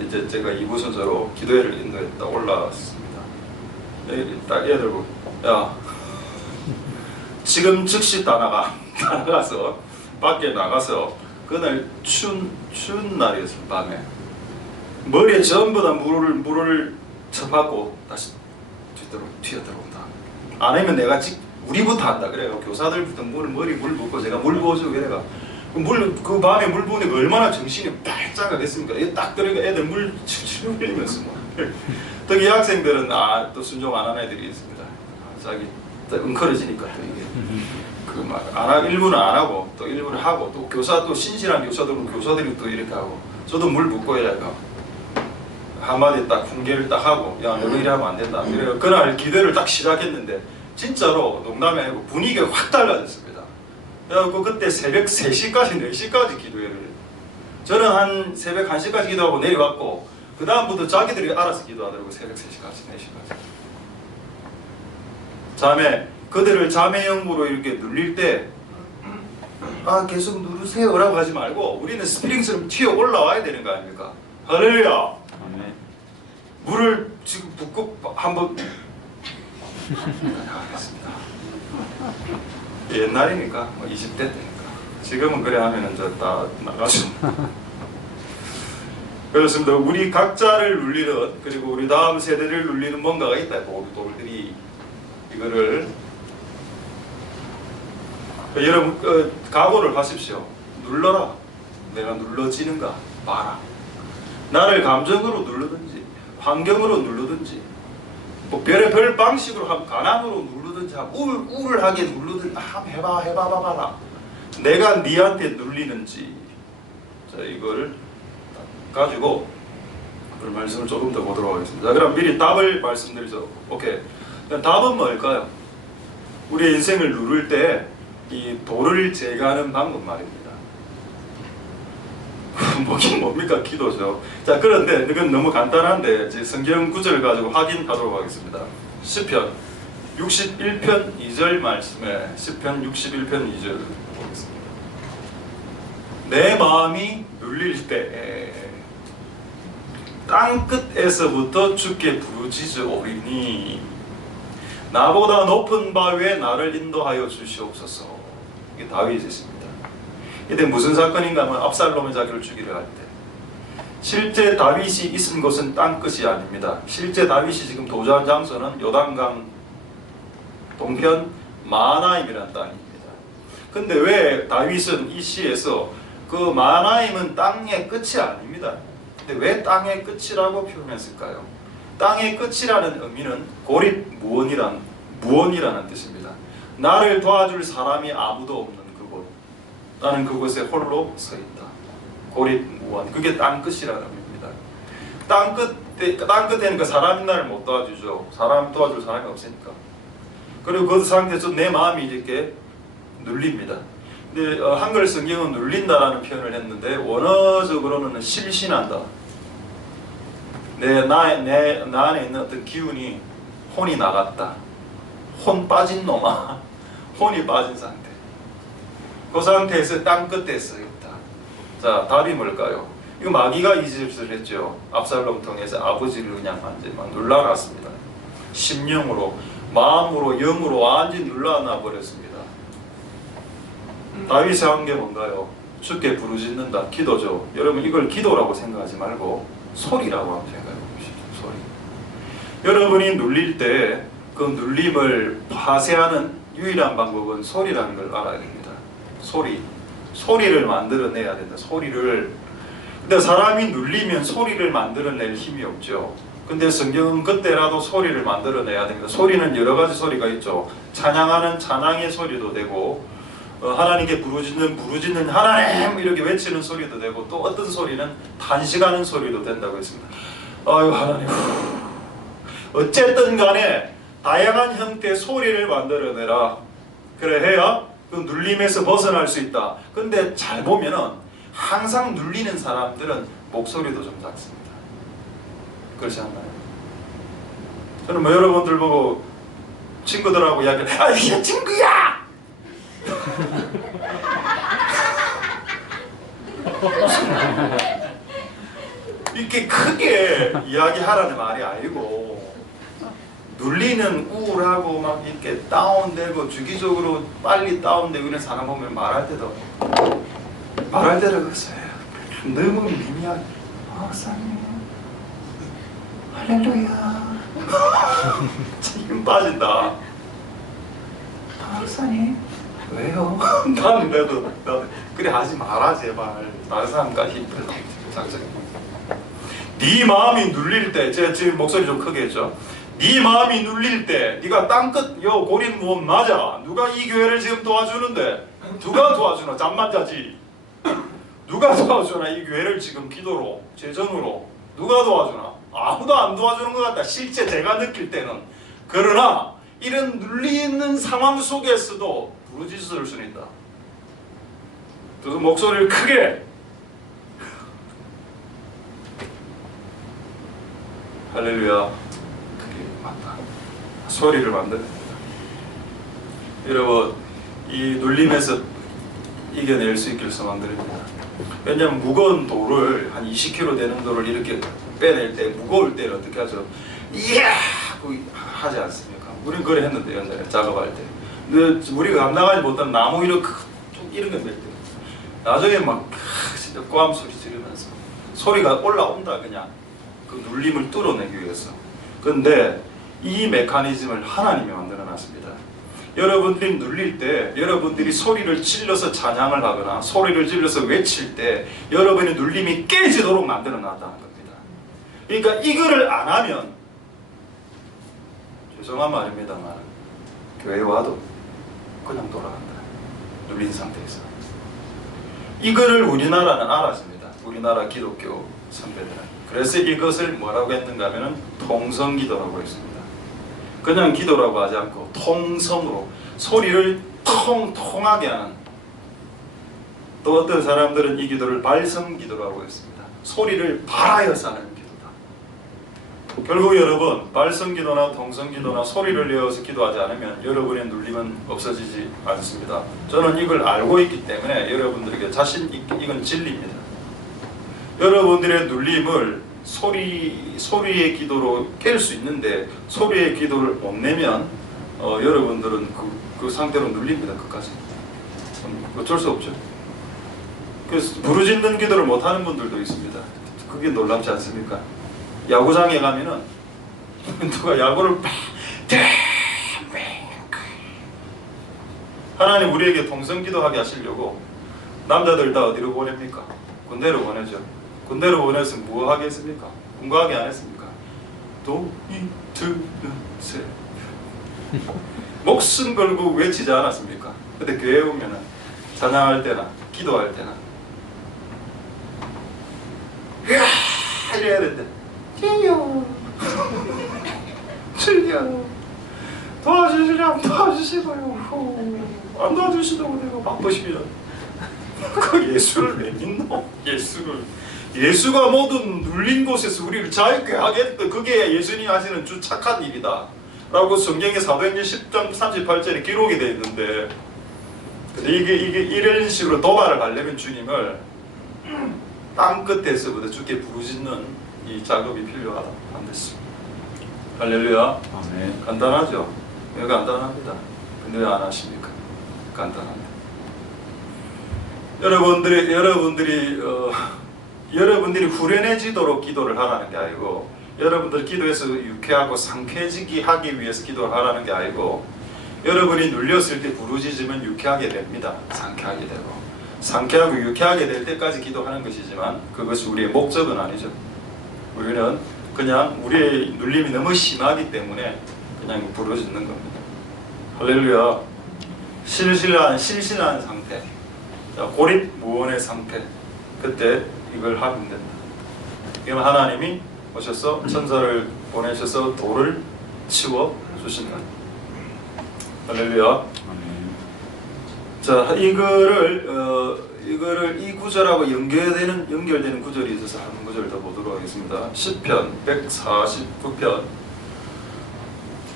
이제 제가 2부 순서로 기도회를 인도했다 올라왔습니다. 딱 애들 보고 야 지금 즉시 다 나가서 밖에 나가서 그날 추운 날이었어요. 밤에 머리에 전부 다 물을 쳐박고 다시 튀어 들어온다. 안 하면 내가 우리부터 한다 그래요. 교사들부터 머리 물 붓고 제가 물 부어주고 그래가 그 밤에 물 부으니까 얼마나 정신이 발작가 됐습니까? 딱 들으니까 애들 물 칠칠 흘리면서 특히 학생들은 또 순종 안 하는 애들이 있습니다. 자기 엉클어지니까 또 이게 일부는 안 하고 또 일부는 하고 또 교사 또 신실한 교사들이 또 이렇게 하고 저도 물 붓고 해야가 한마디 딱 훈계를 딱 하고 야 너는 이래 하면 안 된다. 그래서 그날 기도를 딱 시작했는데 진짜로 농담이 아니고 분위기가 확 달라졌습니다. 그래서 그때 새벽 3시까지 4시까지 기도회를 저는 한 새벽 1시까지 기도하고 내려왔고 그 다음부터 자기들이 알아서 기도하더라고요. 새벽 3시까지 4시까지 그들을 자매형무로 이렇게 눌릴 때 계속 누르세요 라고 하지 말고 우리는 스프링처럼 튀어 올라와야 되는 거 아닙니까? 할렐루야. 물을 지금 붓고 한번 하겠습니다. 옛날이니까 20대 때니까 지금은 그래 하면은 다 나가죠. 그렇습니다. 우리 각자를 눌리는 그리고 우리 다음 세대를 눌리는 뭔가가 있다. 돌들이 이거를 여러분 각오를 하십시오. 눌러라. 내가 눌러지는가 봐라. 나를 감정으로 누르든지 환경으로 누르든지 뭐 별의별 방식으로 하면 가난으로 누르든지 우울하게 누르든지 해봐라. 내가 니한테 눌리는지. 자, 이걸 가지고 오늘 말씀을 조금 더 보도록 하겠습니다. 자, 그럼 미리 답을 말씀드리죠. 오케이. 답은 뭘까요? 우리의 인생을 누를 때 이 돌을 제거하는 방법 말입니다. 뭐긴 뭡니까? 기도죠. 자, 그런데 이건 너무 간단한데 제 성경 구절을 가지고 확인하도록 하겠습니다. 시편 61편 2절 말씀에 시편 61편 2절 보겠습니다. 내 마음이 눌릴 때 땅끝에서부터 주께 부르짖으오리니 나보다 높은 바 위에 나를 인도하여 주시옵소서. 이게 다윗이십니다. 이때 무슨 사건인가 하면 압살롬의 자기를 죽이려 할 때 실제 다윗이 있은 곳은 땅끝이 아닙니다. 실제 다윗이 지금 도주한 장소는 요단강 동편 마하나임이라는 땅입니다. 근데 왜 다윗은 이 시에서 그 마하나임은 땅의 끝이 아닙니다. 근데 왜 땅의 끝이라고 표현했을까요? 땅의 끝이라는 의미는 고립 무원이라는 뜻입니다. 나를 도와줄 사람이 아무도 없는 그곳, 나는 그곳에 홀로 서 있다. 고립 무원, 그게 땅 끝이라는 의미입니다. 땅 끝에는 그 사람이 나를 못 도와주죠. 사람 도와줄 사람이 없으니까. 그리고 그 상태에서 내 마음이 이렇게 눌립니다. 근데 한글 성경은 눌린다라는 표현을 했는데 원어적으로는 실신한다. 나 안에 있는 어떤 기운이 혼이 나갔다. 혼 빠진 놈아. 혼이 빠진 상태. 그 상태에서 땅 끝에 서 있다. 자, 답이 뭘까요? 이거 마귀가 이 짓을 했죠. 압살롬 통해서 아버지를 그냥 완전히 눌러놨습니다. 심령으로, 마음으로, 영으로 완전히 눌러놔 버렸습니다. 다윗이 한 게 뭔가요? 주께 부르짖는다. 기도죠. 여러분 이걸 기도라고 생각하지 말고 소리라고 한번 생각해 봅시다. 소리. 여러분이 눌릴 때 그 눌림을 파쇄하는 유일한 방법은 소리라는 걸 알아야 됩니다. 소리를 만들어내야 된다. 소리를. 근데 사람이 눌리면 소리를 만들어낼 힘이 없죠. 근데 성경은 그때라도 소리를 만들어내야 됩니다. 소리는 여러 가지 소리가 있죠. 찬양하는 찬양의 소리도 되고 하나님께 부르짖는 하나님 이렇게 외치는 소리도 되고 또 어떤 소리는 탄식하는 소리도 된다고 했습니다. 아유 하나님, 어쨌든 간에 다양한 형태의 소리를 만들어내라. 그래 해야 그 눌림에서 벗어날 수 있다. 근데 잘 보면은 항상 눌리는 사람들은 목소리도 좀 작습니다. 그렇지 않나요? 저는 뭐 여러분들 보고 친구들하고 이야기를 아 이게 친구야! 이렇게 크게 이야기하라는 말이 아니고 눌리는 우울하고 막 이렇게 다운되고 주기적으로 빨리 다운되고 이런 사람 보면 말할 때도 그랬어요. 너무 미미하게 목사님 할렐루야 힘 빠진다. 목사님 왜요? 나도 그래 하지 마라 제발. 다른 사람까지 힘들어. 네 마음이 눌릴 때, 제가 지금 목소리 좀 크게 했죠. 네 마음이 눌릴 때, 네가 땅끝 요 고립 무원 맞아. 누가 이 교회를 지금 도와주는데? 누가 도와주나? 잠만 자지. 누가 도와주나? 이 교회를 지금 기도로, 재정으로 누가 도와주나? 아무도 안 도와주는 것 같다. 실제 제가 느낄 때는. 그러나 이런 눌리는 상황 속에서도 부르짖을 수는 있다. 그래서 목소리를 크게 할렐루야. 그게 맞다. 소리를 만듭니다. 여러분 이 눌림에서 이겨낼 수 있길 소망드립니다. 왜냐하면 무거운 돌을 한 20kg 되는 돌을 이렇게 빼낼 때 무거울 때는 어떻게 하죠? 이야! 하지 않습니까? 우리는 그걸 했는데 옛날에 작업할 때. 근데 우리가 감당하지 못한 나무 이런 이런 거 낼 때 나중에 막 진짜 꼬암 소리 지르면서 소리가 올라온다. 그냥 그 눌림을 뚫어내기 위해서. 그런데 이 메커니즘을 하나님이 만들어 놨습니다. 여러분들이 눌릴 때, 여러분들이 소리를 질러서 찬양을 하거나 소리를 질러서 외칠 때 여러분의 눌림이 깨지도록 만들어 놨다는 겁니다. 그러니까 이거를 안 하면, 죄송한 말입니다만, 교회 와도 그냥 돌아간다. 눌린 상태에서. 이거를 우리나라는 알았습니다. 우리나라 기독교 선배들은. 그래서 이것을 뭐라고 했는가 하면 통성기도라고 했습니다. 그냥 기도라고 하지 않고 통성으로 소리를 통하게 하는. 또 어떤 사람들은 이 기도를 발성기도라고 했습니다. 소리를 발하여서 하는 기도다. 결국 여러분, 발성기도나 통성기도나 소리를 내어서 기도하지 않으면 여러분의 눌림은 없어지지 않습니다. 저는 이걸 알고 있기 때문에 여러분들에게 자신 있게, 이건 진리입니다. 여러분들의 눌림을 소리의 기도로 깰 수 있는데 소리의 기도를 못 내면 여러분들은 그 상태로 눌립니다. 끝까지. 어쩔 수 없죠. 그래서 부르짖는 기도를 못하는 분들도 있습니다. 그게 놀랍지 않습니까? 야구장에 가면은 누가 야구를 하나님 우리에게 통성기도하게 하시려고 남자들 다 어디로 보냅니까? 군대로 보내죠. 군대로 보내서 뭐 하겠습니까? 군가하게 안 했습니까? 도이트세 목숨 걸고 외치지 않았습니까? 근데 교회에 오면은 찬양할 때나 기도할 때나 이래야 된대. 주여 주여 도와주시려면 도와주시고요. 안 도와주시다고 내가 바쁘시면 그 예수를 왜 믿노? 예수가 모든 눌린 곳에서 우리를 자유케 하겠다. 그게 예수님 하시는 주 착한 일이다 라고 성경의 사도행전 10장 38절에 기록이 되어 있는데, 근데 이게 이런 식으로 도발을 하려면 주님을 땅 끝에서부터 주께 부르짖는 이 작업이 필요하다. 안 됐습니다. 할렐루야. 아멘. 간단하죠? 왜 간단합니다. 근데 왜 안 하십니까? 간단합니다. 여러분들이 후련해지도록 기도를 하라는 게 아니고, 여러분들 기도에서 유쾌하고 상쾌해지게 하기 위해서 기도를 하라는 게 아니고, 여러분이 눌렸을 때 부르짖으면 유쾌하게 됩니다. 상쾌하게 되고. 상쾌하고 유쾌하게 될 때까지 기도하는 것이지만 그것이 우리의 목적은 아니죠. 우리는 그냥 우리의 눌림이 너무 심하기 때문에 그냥 부르짖는 겁니다. 할렐루야. 실실한 상태, 고립무원의 상태, 그때 이걸 하면 된다. 그럼 하나님이 오셔서 천사를 보내셔서 돌을 치워 주신다. 할렐루야. 자, 이거를 이 구절하고 연결되는 구절이 있어서 한 구절 더 보도록 하겠습니다. 시편 149편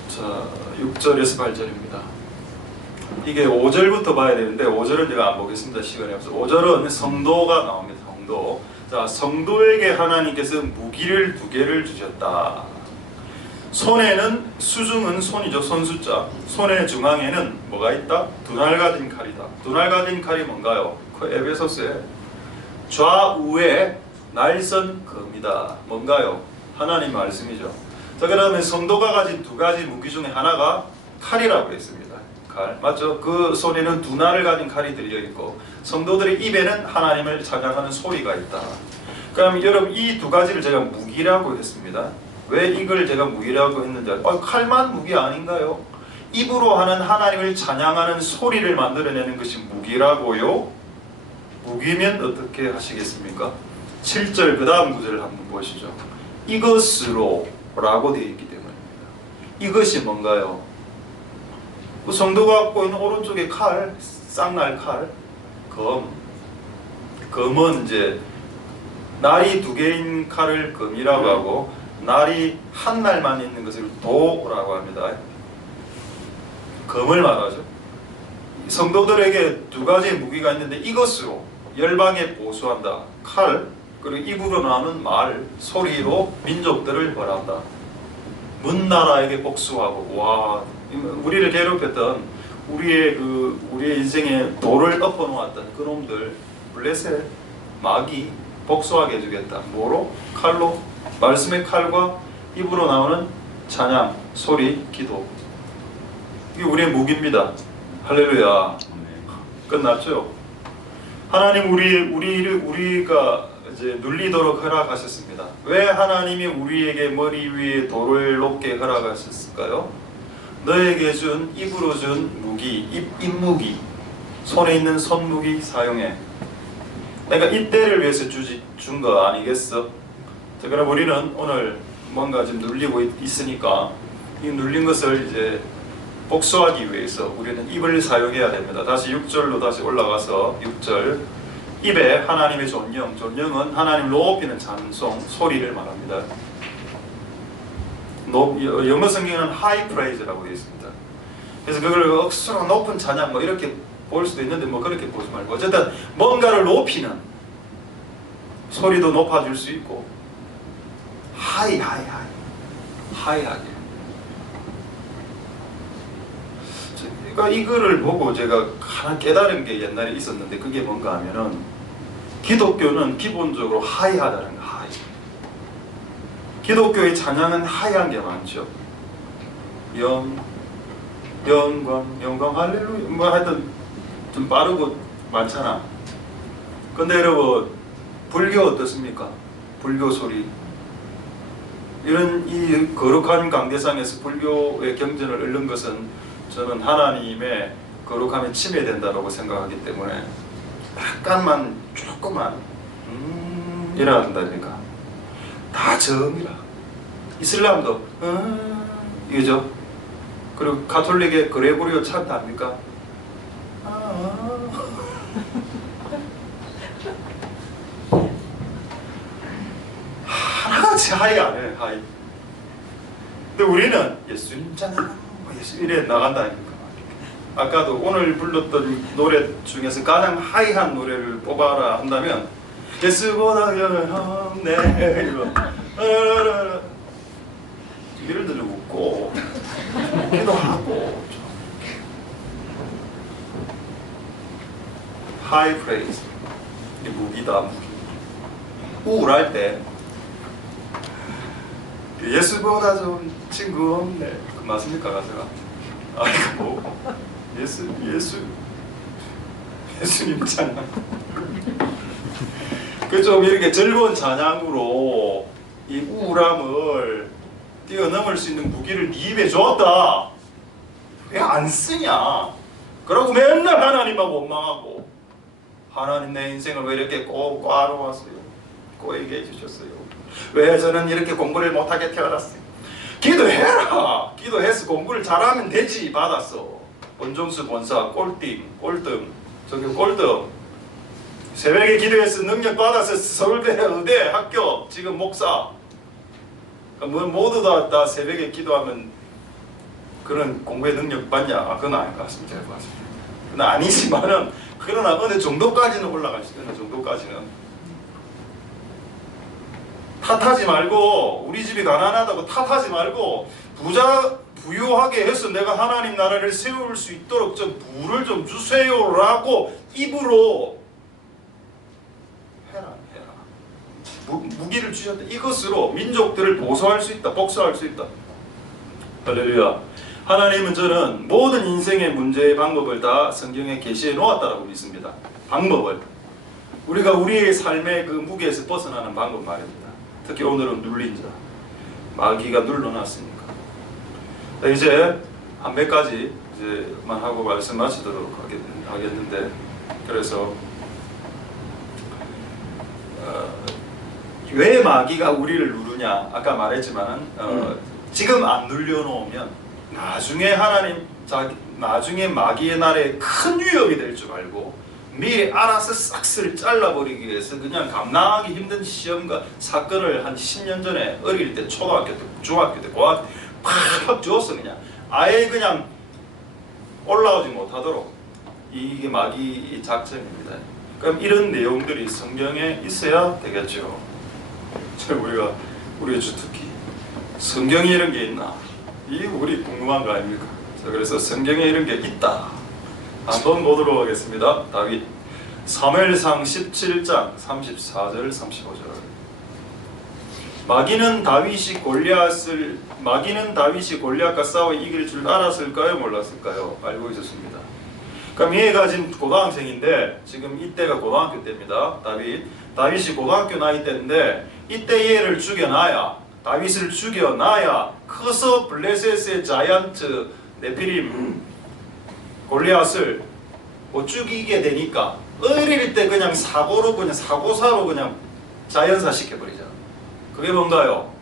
자 6절에서 8절입니다. 이게 5절부터 봐야 되는데 5절은 제가 안 보겠습니다. 시간이 없어서. 5절은 성도가 나옵니다. 성도. 자, 성도에게 하나님께서 무기를 2개를 주셨다. 손에는, 수중은 손이죠. 손숫자. 손의 중앙에는 뭐가 있다? 두날 가진 칼이다. 두날 가진 칼이 뭔가요? 그 에베소서에 좌우에 날선 검이다. 뭔가요? 하나님 말씀이죠. 자, 그러면 성도가 가진 2가지 무기 중에 하나가 칼이라고 했습니다. 칼. 맞죠? 그 손에는 두날을 가진 칼이 들려있고 성도들의 입에는 하나님을 찬양하는 소리가 있다. 그럼 여러분 이 2가지를 제가 무기라고 했습니다. 왜 이걸 제가 무기라고 했는지 칼만 무기 아닌가요? 입으로 하는 하나님을 찬양하는 소리를 만들어내는 것이 무기라고요? 무기면 어떻게 하시겠습니까? 7절 그 다음 구절을 한번 보시죠. 이것으로 라고 되어 있기 때문입니다. 이것이 뭔가요? 그 성도가 갖고 있는 오른쪽에 칼, 쌍날 칼, 검은 이제 날이 2개인 칼을 검이라고 하고 날이 한 날만 있는 것을 도라고 합니다. 검을 말하죠. 성도들에게 2가지 무기가 있는데 이것으로 열방에 보수한다. 칼, 그리고 입으로 나오는 말, 소리로 민족들을 벌한다. 먼 나라에게 복수하고. 와, 우리를 괴롭혔던 우리의 인생에 돌을 엎어놓았던 그놈들 블레셋, 마귀 복수하게 해주겠다. 뭐로? 칼로. 말씀의 칼과 입으로 나오는 찬양, 소리, 기도. 이게 우리의 무기입니다. 할렐루야. 끝났죠? 하나님 우리가 이제 눌리도록 허락하셨습니다. 왜 하나님이 우리에게 머리 위에 돌을 놓게 허락하셨을까요? 너에게 준 입으로 준 무기, 입무기, 손에 있는 손무기 사용해. 그러니까 이때를 위해서 준 거 아니겠어? 자, 그럼 우리는 오늘 뭔가 좀 눌리고 있으니까 이 눌린 것을 이제 복수하기 위해서 우리는 입을 사용해야 됩니다. 다시 6절로 다시 올라가서 6절. 입에 하나님의 존영, 존영은 하나님을 높이는 찬송, 소리를 말합니다. 영어 성경은 high praise라고 되어 있습니다. 그래서 그걸 억수로 높은 찬양 뭐 이렇게 볼 수도 있는데 뭐 그렇게 보지 말고 어쨌든 뭔가를 높이는 소리도 높아질 수 있고 하이하게. 그러니까 이거를 보고 제가 하나 깨달은 게 옛날에 있었는데 그게 뭔가 하면은 기독교는 기본적으로 하이하다는 거. 하이. 기독교의 찬양은 하이한 게 많죠. 영광 할렐루야 뭐 하여튼 좀 빠르고 많잖아. 근데 여러분 불교 어떻습니까? 불교 소리 이런 이 거룩한 강대상에서 불교의 경전을 얻는 것은 저는 하나님의 거룩함에 침해된다고 생각하기 때문에 약간만 조금만 이래한다니까 다 저음이라. 이슬람도 이거죠. 그리고 가톨릭의 그레고리오 찬트 압니까? 하나같이 하이 안 해. 하이. 근데 우리는 예수님 찬양 예수 이래 나간다니까. 아까도 오늘 불렀던 노래 중에서 가장 하이한 노래를 뽑아라 한다면 예수보다 영원해 예를 들어 웃고 기도하고 하이 프레이즈 이 무기다. 무기. 우울할 때 예수보다 좋은 친구 없네. 그 맞습니까 가사가? 아이고 예수님 찬양. 그 좀 이렇게 즐거운 찬양으로 이 우울함을 뛰어넘을 수 있는 무기를 네 입에 줬다. 왜 안 쓰냐? 그러고 맨날 하나님하고 원망하고 하나님 내 인생을 왜 이렇게 꼭 꽈로웠어요? 꼬이게 해주셨어요? 왜 저는 이렇게 공부를 못하게 태어났어요? 기도해라. 기도해서 공부를 잘하면 되지. 받았어. 원종수 본사 꼴등 저기 꼴등 새벽에 기도해서 능력 받아서 서울대 의대 합격 지금 목사. 그러니까 모두 다 새벽에 기도하면 그런 공부의 능력 받냐? 그건 아닌 것 같습니다. 제가 봤습니다. 그건 아니지만은 그러나 어느 정도까지는 올라갈 수 있는 어느 정도까지는 탓하지 말고 우리 집이 가난하다고 탓하지 말고 부유하게 해서 내가 하나님 나라를 세울 수 있도록 좀 부를 좀 주세요라고 입으로 해라. 무기를 주셨다. 이것으로 민족들을 보수할 수 있다. 복수할 수 있다. 할렐루야. 하나님은 저는 모든 인생의 문제의 방법을 다 성경에 계시해 놓았다라고 믿습니다. 방법을. 우리가 우리의 삶의 그 무게에서 벗어나는 방법 말입니다. 특히 오늘은 눌린 자. 마귀가 눌러놨으니까. 이제 한 몇 가지 이제만 하고 말씀 마치도록 하겠는데 그래서 왜 마귀가 우리를 누르냐? 아까 말했지만은 지금 안 눌려놓으면 나중에 마귀의 날에 큰 위협이 될 줄 알고 미리 알아서 싹쓸이 잘라버리기 위해서 그냥 감당하기 힘든 시험과 사건을 한 10년 전에 어릴 때 초등학교 때 중학교 때 고등학교 때 팍 주었어. 그냥 아예 그냥 올라오지 못하도록 이게 마귀 작전입니다. 그럼 이런 내용들이 성경에 있어야 되겠죠. 우리가 주특기 성경에 이런 게 있나? 이게 우리 궁금한 거 아닙니까? 자, 그래서 성경에 이런 게 있다. 한번 보도록 하겠습니다. 다윗 사무엘상 17장 34절 35절 마귀는 다윗이 골리앗과 싸워 이길 줄 알았을까요? 몰랐을까요? 알고 있었습니다. 그럼 얘가 지금 고등학생인데 지금 이때가 고등학교 때입니다. 다윗이 고등학교 나이 때인데 이때 얘를 죽여놔야 다윗을 죽여놔야 커서 블레셋의 자이언트 네피림 골리앗을 못 죽이게 되니까 어릴 때 그냥 사고사로 그냥 자연사 시켜버리자. 그게 뭔가요?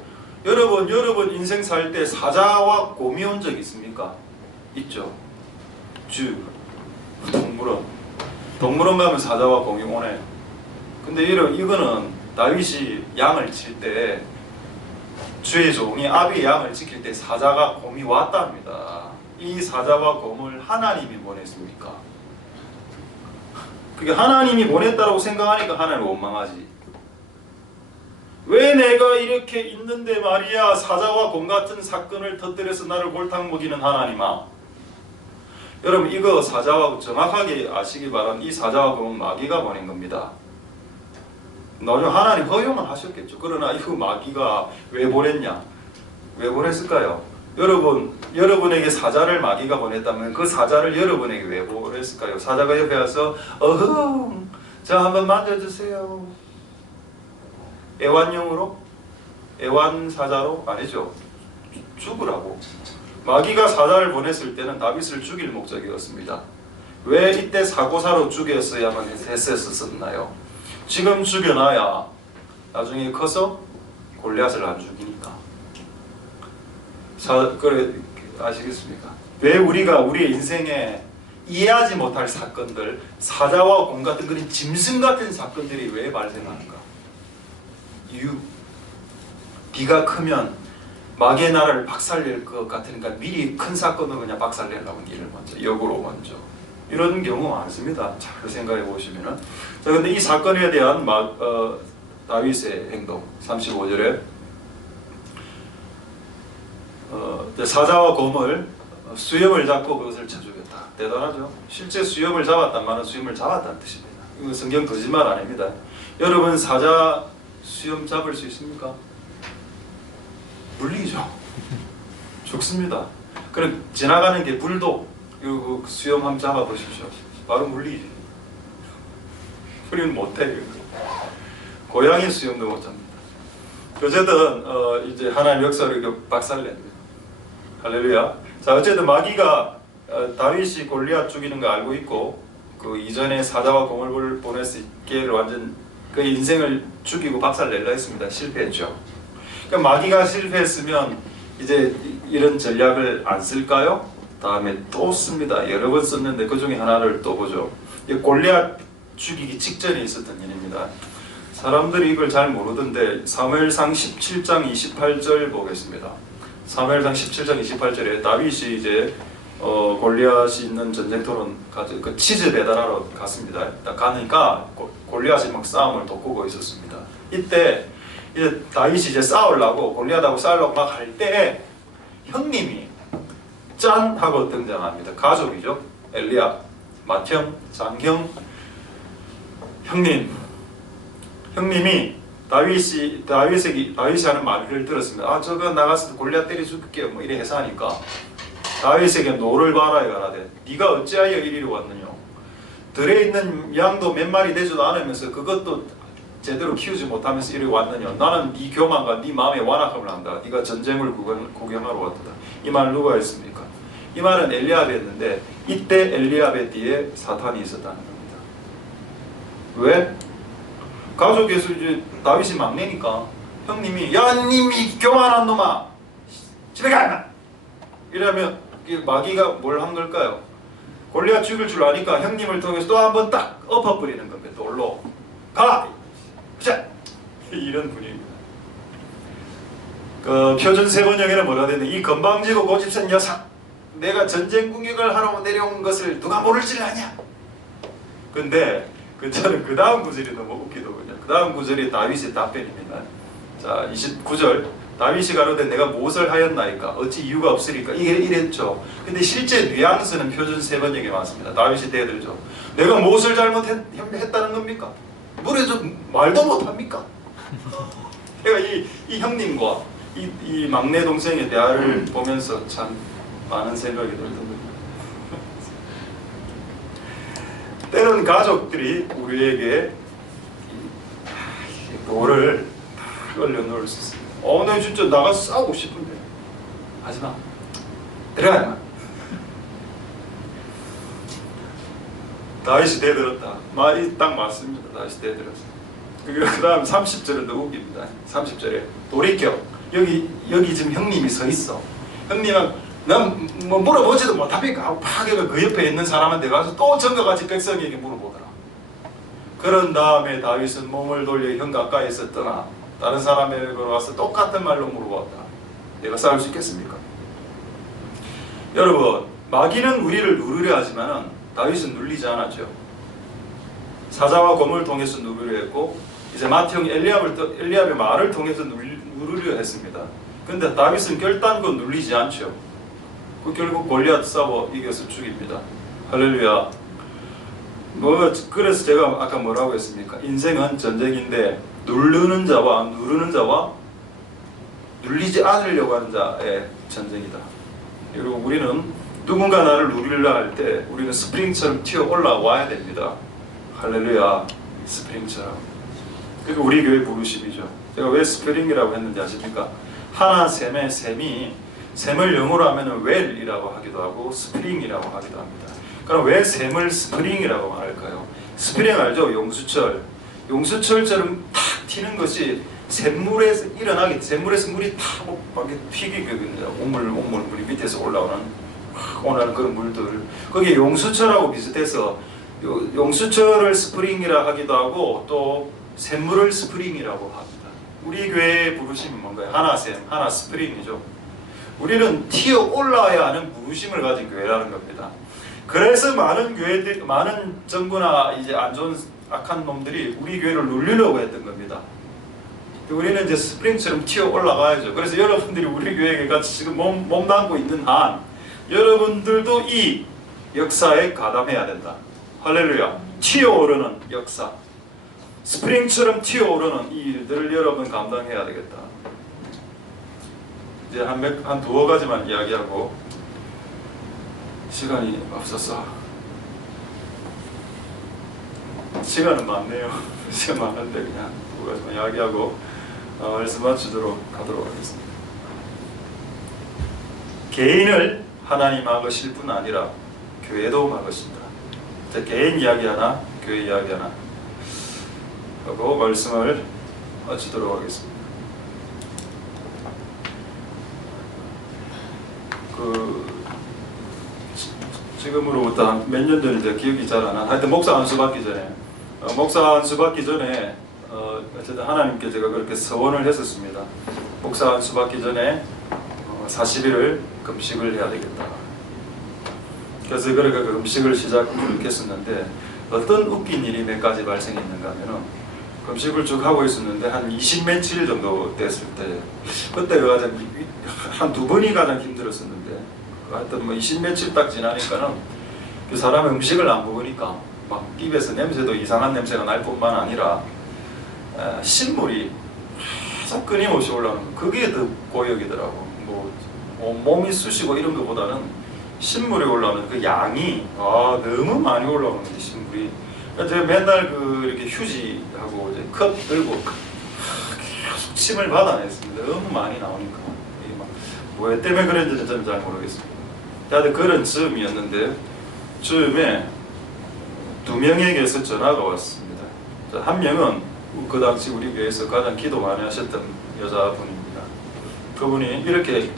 여러분 인생 살 때 사자와 곰이 온 적 있습니까? 있죠. 동물원 가면 사자와 곰이 오네. 근데 이거는 다윗이 양을 칠 때 주의 종이 아비의 양을 지킬 때 사자가 곰이 왔답니다. 이 사자와 곰을 하나님이 보냈습니까? 그게 하나님이 보냈다고 생각하니까 하나님 원망하지. 왜 내가 이렇게 있는데 말이야 사자와 곰 같은 사건을 터뜨려서 나를 골탕 먹이는 하나님아. 여러분 이거 사자와 정확하게 아시기 바란 이 사자와 곰은 마귀가 보낸 겁니다. 나중에 하나님 허용을 하셨겠죠. 그러나 이거 마귀가 왜 보냈냐? 왜 보냈을까요? 여러분에게 사자를 마귀가 보냈다면 그 사자를 여러분에게 왜 보냈을까요? 사자가 옆에 와서 어흥 자 한번 만져주세요. 애완용으로? 애완사자로? 아니죠. 죽으라고. 마귀가 사자를 보냈을 때는 다윗을 죽일 목적이었습니다. 왜 이때 사고사로 죽였어야만 했었나요? 지금 죽여놔야 나중에 커서 골리앗을 안 죽이니까. 그래 아시겠습니까? 왜 우리가 우리의 인생에 이해하지 못할 사건들, 사자와 곰 같은 그런 짐승 같은 사건들이 왜 발생하는가? 이유. 비가 크면 마귀의 나라를 박살낼 것 같으니까 미리 큰 사건을 그냥 박살내려고 일을 먼저 역으로 먼저 이런 경우 많습니다. 잘 생각해 보시면은. 자, 근데 이 사건에 대한 다윗의 행동 35절에 사자와 곰을 수염을 잡고 그것을 쳐 죽였다. 대단하죠. 실제 수염을 잡았단 말은 수염을 잡았다는 뜻입니다. 이거 성경 거짓말 아닙니다. 여러분 사자 수염 잡을 수 있습니까? 물리죠. 죽습니다. 그럼 지나가는 게 불도 그 수염 한번 잡아보십시오. 바로 물리지. 우리는 못해. 고양이 수염도 못 잡니다. 어쨌든 이제 하나님 역사를 박살냅니다. 할렐루야. 자, 어쨌든 마귀가 다윗이 골리앗 죽이는 거 알고 있고 그 이전에 사자와 곰을 보냈을 기회를 완전 그 인생을 죽이고 박살내려 했습니다. 실패했죠. 그러니까 마귀가 실패했으면 이제 이런 전략을 안 쓸까요? 다음에 또 씁니다. 여러 번 썼는데 그 중에 하나를 또 보죠. 골리앗 죽이기 직전에 있었던 일입니다. 사람들이 이걸 잘 모르던데 사무엘상 17장 28절 보겠습니다. 사무엘상 17장 28절에 다윗이 이제 골리앗이 있는 전쟁터로 그 치즈 배달하러 갔습니다. 딱 가니까 골리앗이 막 싸움을 돋구고 있었습니다. 이때 이제 다윗이 이제 싸우려고 골리앗하고 싸우려고 막 할 때 형님이 짠 하고 등장합니다. 가족이죠. 엘리압, 맏형, 장형, 형님이 다윗이 하는 말을 들었습니다. 아 저거 나가서 골리앗 때려 죽을게요. 뭐 이래 해서 하니까 다윗에게 노를 바라에 가라되 네가 어찌하여 이리로 왔느냐. 들에 있는 양도 몇 마리 되지도 않으면서 그것도 제대로 키우지 못하면서 이리 왔느냐. 나는 네 교만과 네 마음의 완악함을 안다. 네가 전쟁을 구경하러 왔다. 이 말 누가 했습니까? 이 말은 엘리압이 했는데 이때 엘리압의 뒤에 사탄이 있었다는 겁니다. 왜? 가족에서 이제 다윗이 막내니까 형님이 야 님이 교만한 놈아 집에 가! 이러면 마귀가 뭘 한 걸까요? 골리앗 죽일 줄 아니까 형님을 통해서 또 한 번 딱 엎어버리는 겁니다. 돌로 가! 자! 이런 분위기입니다. 그 표준 세번역에는 뭐라 되는데 이 건방지고 고집센 녀석 내가 전쟁 공격을 하러 내려온 것을 누가 모를 줄 아냐. 근데 저는 그 다음 구절이 너무 웃기더군요. 그 다음 구절이 다윗의 답변입니다. 자 29절 다윗이 가로되 내가 무엇을 하였나이까 어찌 이유가 없으리까 이랬죠. 근데 실제 뉘앙스는 표준 세번역에 많습니다. 다윗이 대들죠. 내가 무엇을 잘못했다는 겁니까? 물에 좀 말도 못합니까? 그러니까 이 형님과 이 막내 동생의 대화를 보면서 참 많은 생각이 들던데. 때론 가족들이 우리에게 돌을 올려놓을 수 있습니다. 나 진짜 나가서 싸우고 싶은데 하지마, 들어가야만. 다윗이 대들었다. 말이 딱 맞습니다. 다윗이 대들었어. 그 다음 30절은 더 웃깁니다. 30절에 돌이켜, 여기 지금 형님이 서 있어. 형님은 난 뭐 물어보지도 못하니까 하고 파괴가 그 옆에 있는 사람한테 가서 또 전과같이 백성에게 물어보더라. 그런 다음에 다윗은 몸을 돌려 형 가까이서 떠나 다른 사람에게 와서 똑같은 말로 물어봤다. 내가 싸울 수 있겠습니까? 여러분, 마귀는 우리를 누르려 하지만 다윗은 눌리지 않았죠. 사자와 곰을 통해서 누르려 했고, 이제 마태형 엘리압의 말을 통해서 누르려 했습니다. 근데 다윗은 결단코 눌리지 않죠. 결국 골리앗 싸워 이겨서 죽입니다. 할렐루야. 그래서 제가 아까 뭐라고 했습니까? 인생은 전쟁인데 누르는 자와 누르는 자와 눌리지 않으려고 하는 자의 전쟁이다. 그리고 우리는 누군가 나를 누리려 할 때 우리는 스프링처럼 튀어 올라와야 됩니다. 할렐루야. 스프링처럼. 그게 우리 교회 부르심이죠. 제가 왜 스프링이라고 했는지 아십니까? 하나 샘의 샘이, 샘을 영어로 하면 웰이라고 하기도 하고 스프링이라고 하기도 합니다. 그럼 왜 샘을 스프링이라고 말할까요? 스프링 알죠? 용수철처럼 탁 튀는 것이 샘물에서 일어나게, 샘물에서 물이 탁 튀기거든요. 물이 밑에서 올라오는 그런 물들. 그게 용수철하고 비슷해서 용수철을 스프링이라 하기도 하고 또 샘물을 스프링이라고 합니다. 우리 교회의 부르심이 뭔가요? 하나 샘, 하나 스프링이죠. 우리는 튀어 올라와야 하는 부르심을 가진 교회라는 겁니다. 그래서 많은 교회들, 많은 정부나 이제 안 좋은 악한 놈들이 우리 교회를 누리려고 했던 겁니다. 우리는 이제 스프링처럼 튀어 올라가야죠. 그래서 여러분들이 우리 교회에 같이 지금 몸담고 있는 한 여러분들도 이 역사에 가담해야 된다. 할렐루야. 튀어오르는 역사, 스프링처럼 튀어오르는 이 일들을 여러분 감당해야 되겠다. 이제 한 두어 가지만 이야기하고 시간이 없어서, 시간은 많네요. 시간 많은데 그냥 두어 가지만 이야기하고 말씀 마치도록 하도록 하겠습니다. 개인을 하나님 막으실 뿐 아니라 교회도 막으신다. 개인 이야기 하나, 교회 이야기 하나 하고 말씀을 마치도록 하겠습니다. 지금으로부터 몇 년 전인지 기억이 잘 안 나. 하여튼 목사 안수 받기 전에, 어쨌든 하나님께 제가 그렇게 서원을 했었습니다. 목사 안수 받기 전에 40일을 금식을 해야 되겠다. 그래서 그렇게 그 금식을 시작했었는데 어떤 웃긴 일이 몇 가지 발생했는가 하면은, 금식을 쭉 하고 있었는데 한 20 며칠 정도 됐을 때, 그때가 가장 한 두 번이 가장 힘들었었는데, 하여튼 20 며칠 딱 지나니까는 그 사람의 음식을 안 먹으니까 막 입에서 냄새도 이상한 냄새가 날 뿐만 아니라 신물이 계속 끊임없이 올라오는 거. 그게 더 고역이더라고. 몸이 쑤시고 이런 것보다는 신물이 올라오는 그 양이 너무 많이 올라오는 거지, 신물이. 그래서 제가 맨날 이렇게 휴지하고 이제 컵 들고 계속 침을 받아냈습니다. 너무 많이 나오니까. 이게 뭐 때문에 그랬는지 저는 잘 모르겠습니다. 하여튼 그런 즈음이었는데, 즈음에 두 명에게서 전화가 왔습니다. 한 명은 그 당시 우리 교회에서 가장 기도 많이 하셨던 여자분입니다. 그분이 이렇게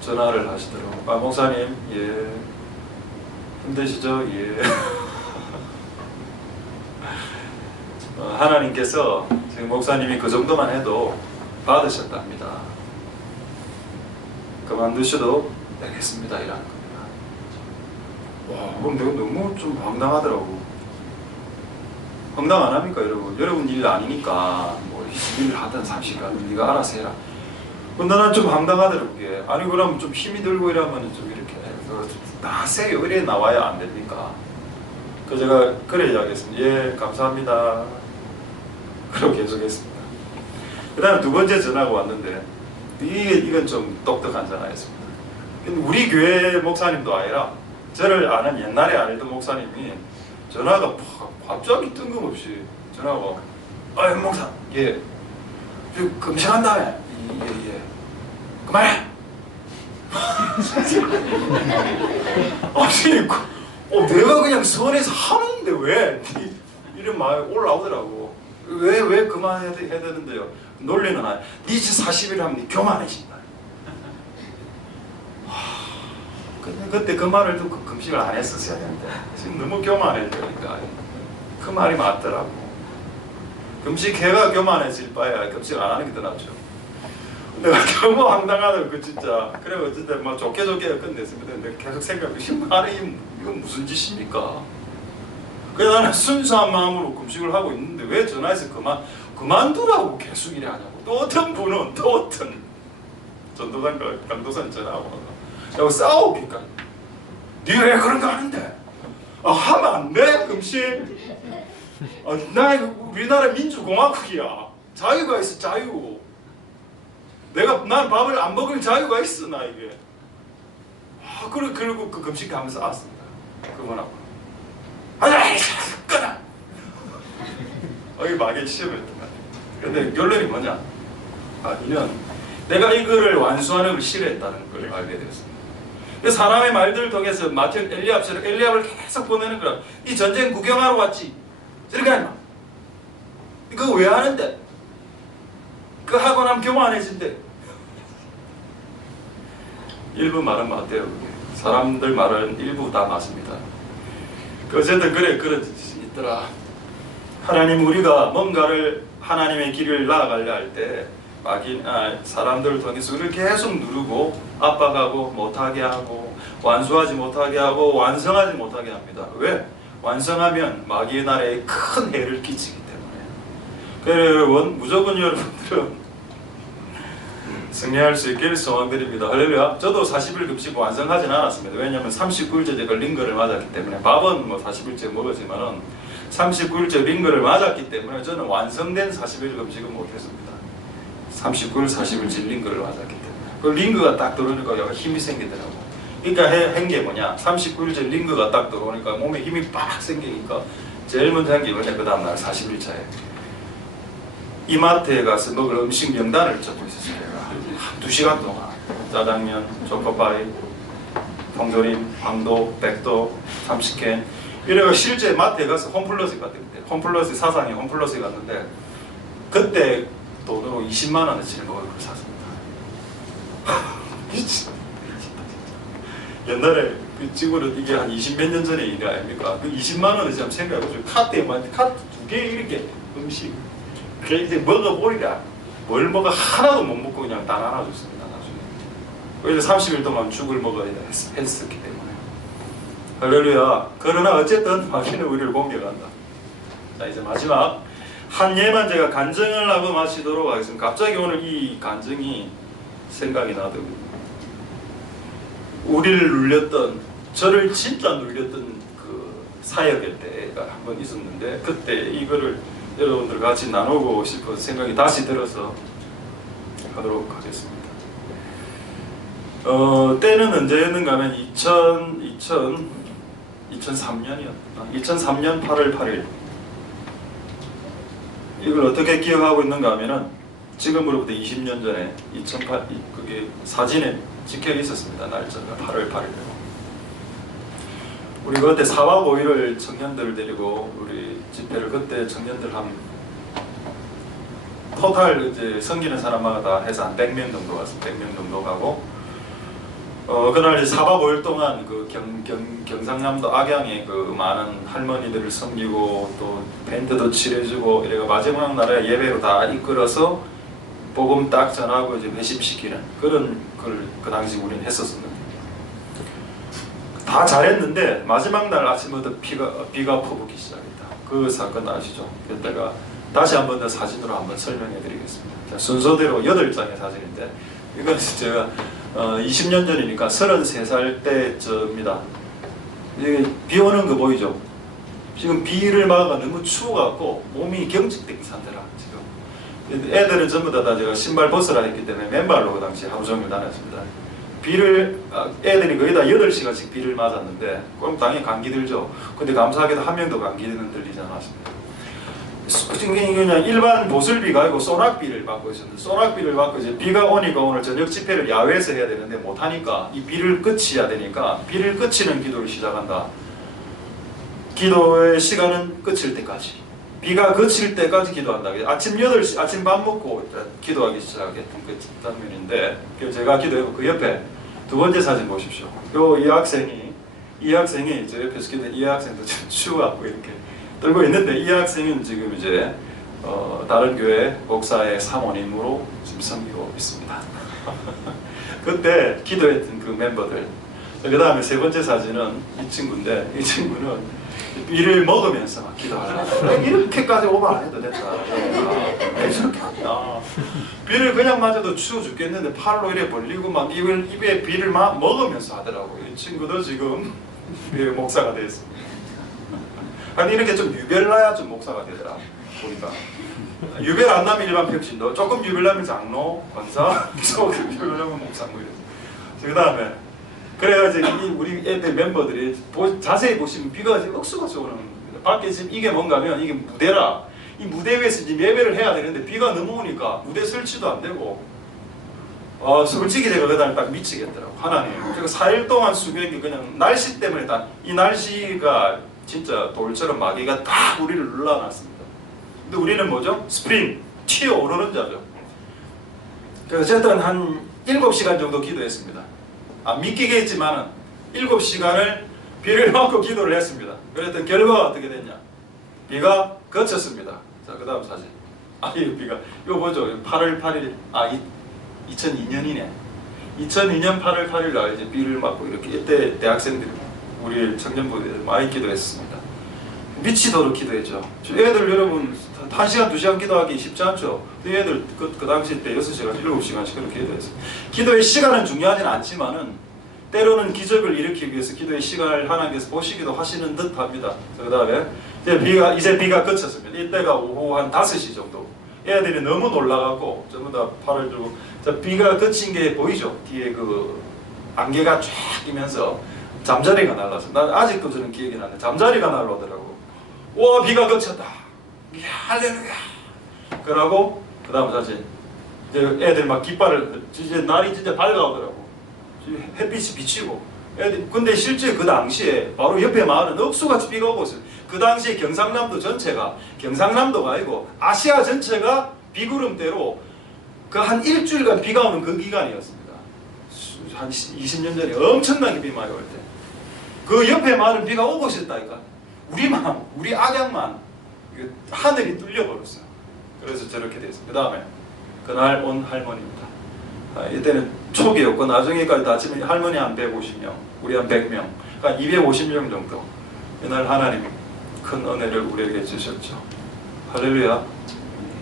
전화를 하시더라고요. 목사님, 예, 힘드시죠? 예. 하나님께서 지금 목사님이 그 정도만 해도 받으셨답니다. 그만두셔도 되겠습니다. 이라는 겁니다. 와, 그럼 내가 너무 좀 황당하더라고. 황당 안 합니까, 여러분? 여러분 일 아니니까 뭐 일을 하든 30일 하든 네가 알아서 해라. 근데 난 좀 황당하더라고. 아니 그럼 좀 힘이 들고 이러면 좀 이렇게 나세요. 이래 나와야 안 됩니까? 그래서 제가 그래 이야기했습니다. 예, 감사합니다. 그러고 계속했습니다. 그 다음에 두 번째 전화가 왔는데 이건 좀 똑똑한 전화였습니다. 우리 교회 목사님도 아니라 저를 아는 옛날에 알던 목사님이 전화가 갑자기 뜬금없이 전화가 와. 아, 목사, 예, 금식한다며. 예. 그만해. 아니, 내가 그냥 선에서 하는데 왜 이런 말이 올라오더라고. 왜 그만해야 되는데요? 논리는 아니. 니 40일 하면 니 교만해진다. 근데 그때 그 말을 듣고 금식을 안 했었어야 되는데 지금 너무 교만해지니까 그 말이 맞더라고. 금식해가 교만해질 바에야 금식 안 하는 게 더 낫죠. 내가 너무 황당하다고 그 진짜. 그래 어쨌든 막 좋게 끝냈습니다. 근데 계속 생각해. 이건 무슨 짓입니까? 그래서 나는 순수한 마음으로 금식을 하고 있는데 왜 전화해서 그만두라고 계속 이래 하냐고. 또 어떤 분은 또 어떤 전도사 강도사님 전화하고 야, 싸우니까 니 왜 그런 거 하는데? 하면 안 돼? 금식? 우리나라 민주공화국이야. 자유가 있어, 자유. 난 밥을 안 먹을 자유가 있어, 나에게. 그리고 그 금식 하면서 알았습니다. 그만하고. 끊어! 이게 마귀의 시험이었던 것 같아요. 근데 결론이 뭐냐? 이는 내가 이거를 완수하는 걸 싫어했다는 걸 알게 되었습니다. 사람의 말들을 통해서 마치 엘리압처럼 엘리압을 계속 보내는 거라. 이 전쟁 구경하러 왔지. 저렇게 하지 마. 그거 왜 하는데? 그거 하고 나면 교만해진대. 일부 말은 맞대요. 그게. 사람들 말은 일부 다 맞습니다. 어쨌든 그런 짓이 있더라. 하나님, 우리가 뭔가를 하나님의 길을 나아가려 할 때 사람들을 통해서 우리를 계속 누르고 압박하고 못하게 하고 완수하지 못하게 하고 완성하지 못하게 합니다. 왜? 완성하면 마귀의 나라에 큰 해를 끼치기 때문에. 그래서 여러분, 무조건 여러분들은 승리할 수 있기를 소원드립니다. 할렐루야. 저도 40일 금식 완성하진 않았습니다. 왜냐하면 39일째 링거를 맞았기 때문에. 밥은 40일째 먹었지만은 39일째 링거를 맞았기 때문에 저는 완성된 40일 금식은 못했습니다. 39일, 40일째 링거를 맞았기 때문에. 그 링거가 딱 들어오니까 약간 힘이 생기더라고. 그러니까 한 게 뭐냐? 39일째 링거가 딱 들어오니까 몸에 힘이 빡 생기니까 제일 먼저 한 게 뭐냐? 그 다음날 40일차에 이마트에 가서 먹을 음식 명단을 적고 있었어요. 한 2시간 동안 짜장면, 초코파이, 통조림, 황도, 백도, 30캔 이래가 실제 마트에 가서 홈플러스 갔을 때 홈플러스 사상이 홈플러스에 갔는데 그때 돈으로 20만 원어치를 먹을 걸 샀습니다. 미친. 옛날에 그 지금은 이게 한 20몇 년 전의 일이 아닙니까? 그 20만 원어치 한번 생각해보죠. 카드 2개 이렇게 음식. 그래 이제 먹어보리라. 뭘 먹어 하나도 못 먹고 그냥 단 하나 줬습니다. 나중에. 그래서 30일 동안 죽을 먹어야 했었기 때문에. 할렐루야. 그러나 어쨌든 마귀는 우리를 공격한다. 자, 이제 마지막 한 예만 제가 간증을 하고 마치도록 하겠습니다. 갑자기 오늘 이 간증이 생각이 나더군요. 우리를 눌렸던, 저를 진짜 눌렸던 그 사역일 때가 한 번 있었는데 그때 이거를 여러분들 같이 나누고 싶은 생각이 다시 들어서 하도록 하겠습니다. 때는 언제였는가 하면 2003년이었나? 2003년 8월 8일. 이걸 어떻게 기억하고 있는가 하면은 지금으로부터 20년 전에 2008 그게 사진에 찍혀 있었습니다. 날짜가 8월 8일. 우리 그때 4박 5일을 청년들을 데리고 우리 집회를 그때 청년들 한 토탈 이제 섬기는 사람마다 해서 한 100명 정도 왔습니다. 100명 정도 가고 그날 이제 4박 5일 동안 그 경상남도 악양에 그 많은 할머니들을 섬기고 또 밴드도 칠해주고 이래가 마지막 날에 예배로 다 이끌어서 복음 딱 전하고 이제 회심시키는 그런 걸 그 당시 우리는 했었습니다. 다 잘했는데 마지막 날 아침부터 비가 퍼붓기 시작했다. 그 사건 아시죠? 그때가 다시 한 번 더 사진으로 한번 설명해 드리겠습니다. 자, 순서대로 8장의 사진인데 이건 제가 20년 전이니까 33살 때쯤입니다. 비 오는 거 보이죠? 지금 비를 맞아가 너무 추워갖고 몸이 경직된 상태라 지금. 애들은 전부 다 제가 신발 벗으라 했기 때문에 맨발로 그 당시 하루 종일 다녔습니다. 애들이 거의 다 8시간씩 비를 맞았는데 그럼 당연히 감기 들죠. 근데 감사하게도 한 명도 감기는 들리지 않았습니다. 그냥 일반 보슬비가 아니고 소낙비를 맞고 있었는데, 소낙비를 맞고 이제 비가 오니까 오늘 저녁 집회를 야외에서 해야 되는데 못하니까 이 비를 그쳐야 되니까 비를 그치는 기도를 시작한다. 기도의 시간은 그칠 때까지, 비가 그칠 때까지 기도한다. 아침 8시, 아침 밥 먹고 기도하기 시작했던 그 장면인데, 제가 기도하고 그 옆에 두 번째 사진 보십시오. 이 학생이 저 옆에서 기도한 이 학생도 지금 추워갖고 이렇게 들고 있는데, 이 학생은 지금 이제 다른 교회 목사의 사모님으로 지금 섬기고 있습니다. 그때 기도했던 그 멤버들. 그 다음에 세 번째 사진은 이 친구인데, 이 친구는 비를 먹으면서 막 기도하려고. 이렇게까지 오버 안 해도 됐다. 왜 저렇게 하냐. 비를 그냥 맞아도 추워 죽겠는데 팔로 이래 벌리고 막 입에 비를 막 먹으면서 하더라고요. 이 친구도 지금 목사가 됐습니다. 아니 이렇게 좀 유별나야 좀 목사가 되더라 보니까. 유별 안 나면 일반 평신도, 조금 유별나면 장로, 권사, 조금 유별나면 목사 뭐 이런. 그 다음에 그래가지고 우리 애들 멤버들이 자세히 보시면 비가 억수같이 오는 겁니다. 밖에 지금 이게 뭔가면 이게 무대라. 이 무대 위에서 지금 예배를 해야 되는데 비가 너무 오니까 무대 설치도 안 되고. 솔직히 제가 그 다음에 딱 미치겠더라고. 하나님, 제가 4일 동안 수고했기 그냥 날씨 때문에 이 날씨가 진짜 돌처럼 마귀가 다 우리를 눌러놨습니다. 근데 우리는 뭐죠? 스프링, 튀어오르는 자죠. 그래서 어쨌든 한 7시간 정도 기도했습니다. 믿기겠지만은 7시간을 비를 맞고 기도를 했습니다. 그랬더니 결과가 어떻게 됐냐? 비가 그쳤습니다. 자, 그 다음 사진. 이 비가, 이거 뭐죠? 8월 8일, 2002년이네. 2002년 8월 8일 날 이제 비를 맞고 이렇게, 이때 대학생들이, 우리 청년부들 많이 기도했습니다. 미치도록 기도했죠. 애들 여러분 1시간 2시간 기도하기 쉽지 않죠. 애들 그 당시 때 6시간 7시간씩 그렇게 기도했어요. 기도의 시간은 중요하진 않지만은 때로는 기적을 일으키기 위해서 기도의 시간을 하나님께서 보시기도 하시는 듯 합니다. 그 다음에 이제 비가 그쳤습니다. 이때가 오후 한 5시 정도. 애들이 너무 놀라갖고 전부 다 팔을 들고, 비가 그친 게 보이죠? 뒤에 그 안개가 쫙 끼면서 잠자리가 날라서, 난 아직도 저는 기억이 나네. 잠자리가 날라오더라고. 와, 비가 그쳤다. 할렐루야. 그러고 그 다음 사진. 애들 막 깃발을, 이제 날이 진짜 밝아오더라고. 햇빛이 비치고. 애들, 근데 실제 그 당시에 바로 옆에 마을은 억수같이 비가 오고 있어요. 그 당시에 경상남도 전체가, 경상남도가 아니고 아시아 전체가 비구름대로 그 한 일주일간 비가 오는 그 기간이었습니다. 한 20년 전에 엄청나게 비 많이 올 때. 그 옆에 마을은 비가 오고 있었다니까. 우리 악양만 하늘이 뚫려버렸어요. 그래서 저렇게 됐어요. 그 다음에 그날 온 할머니입니다. 이때는 초기였고 나중에까지 다 치면 할머니 한 150명, 우리 한 100명, 그러니까 250명 정도. 이날 하나님이 큰 은혜를 우리에게 주셨죠. 할렐루야.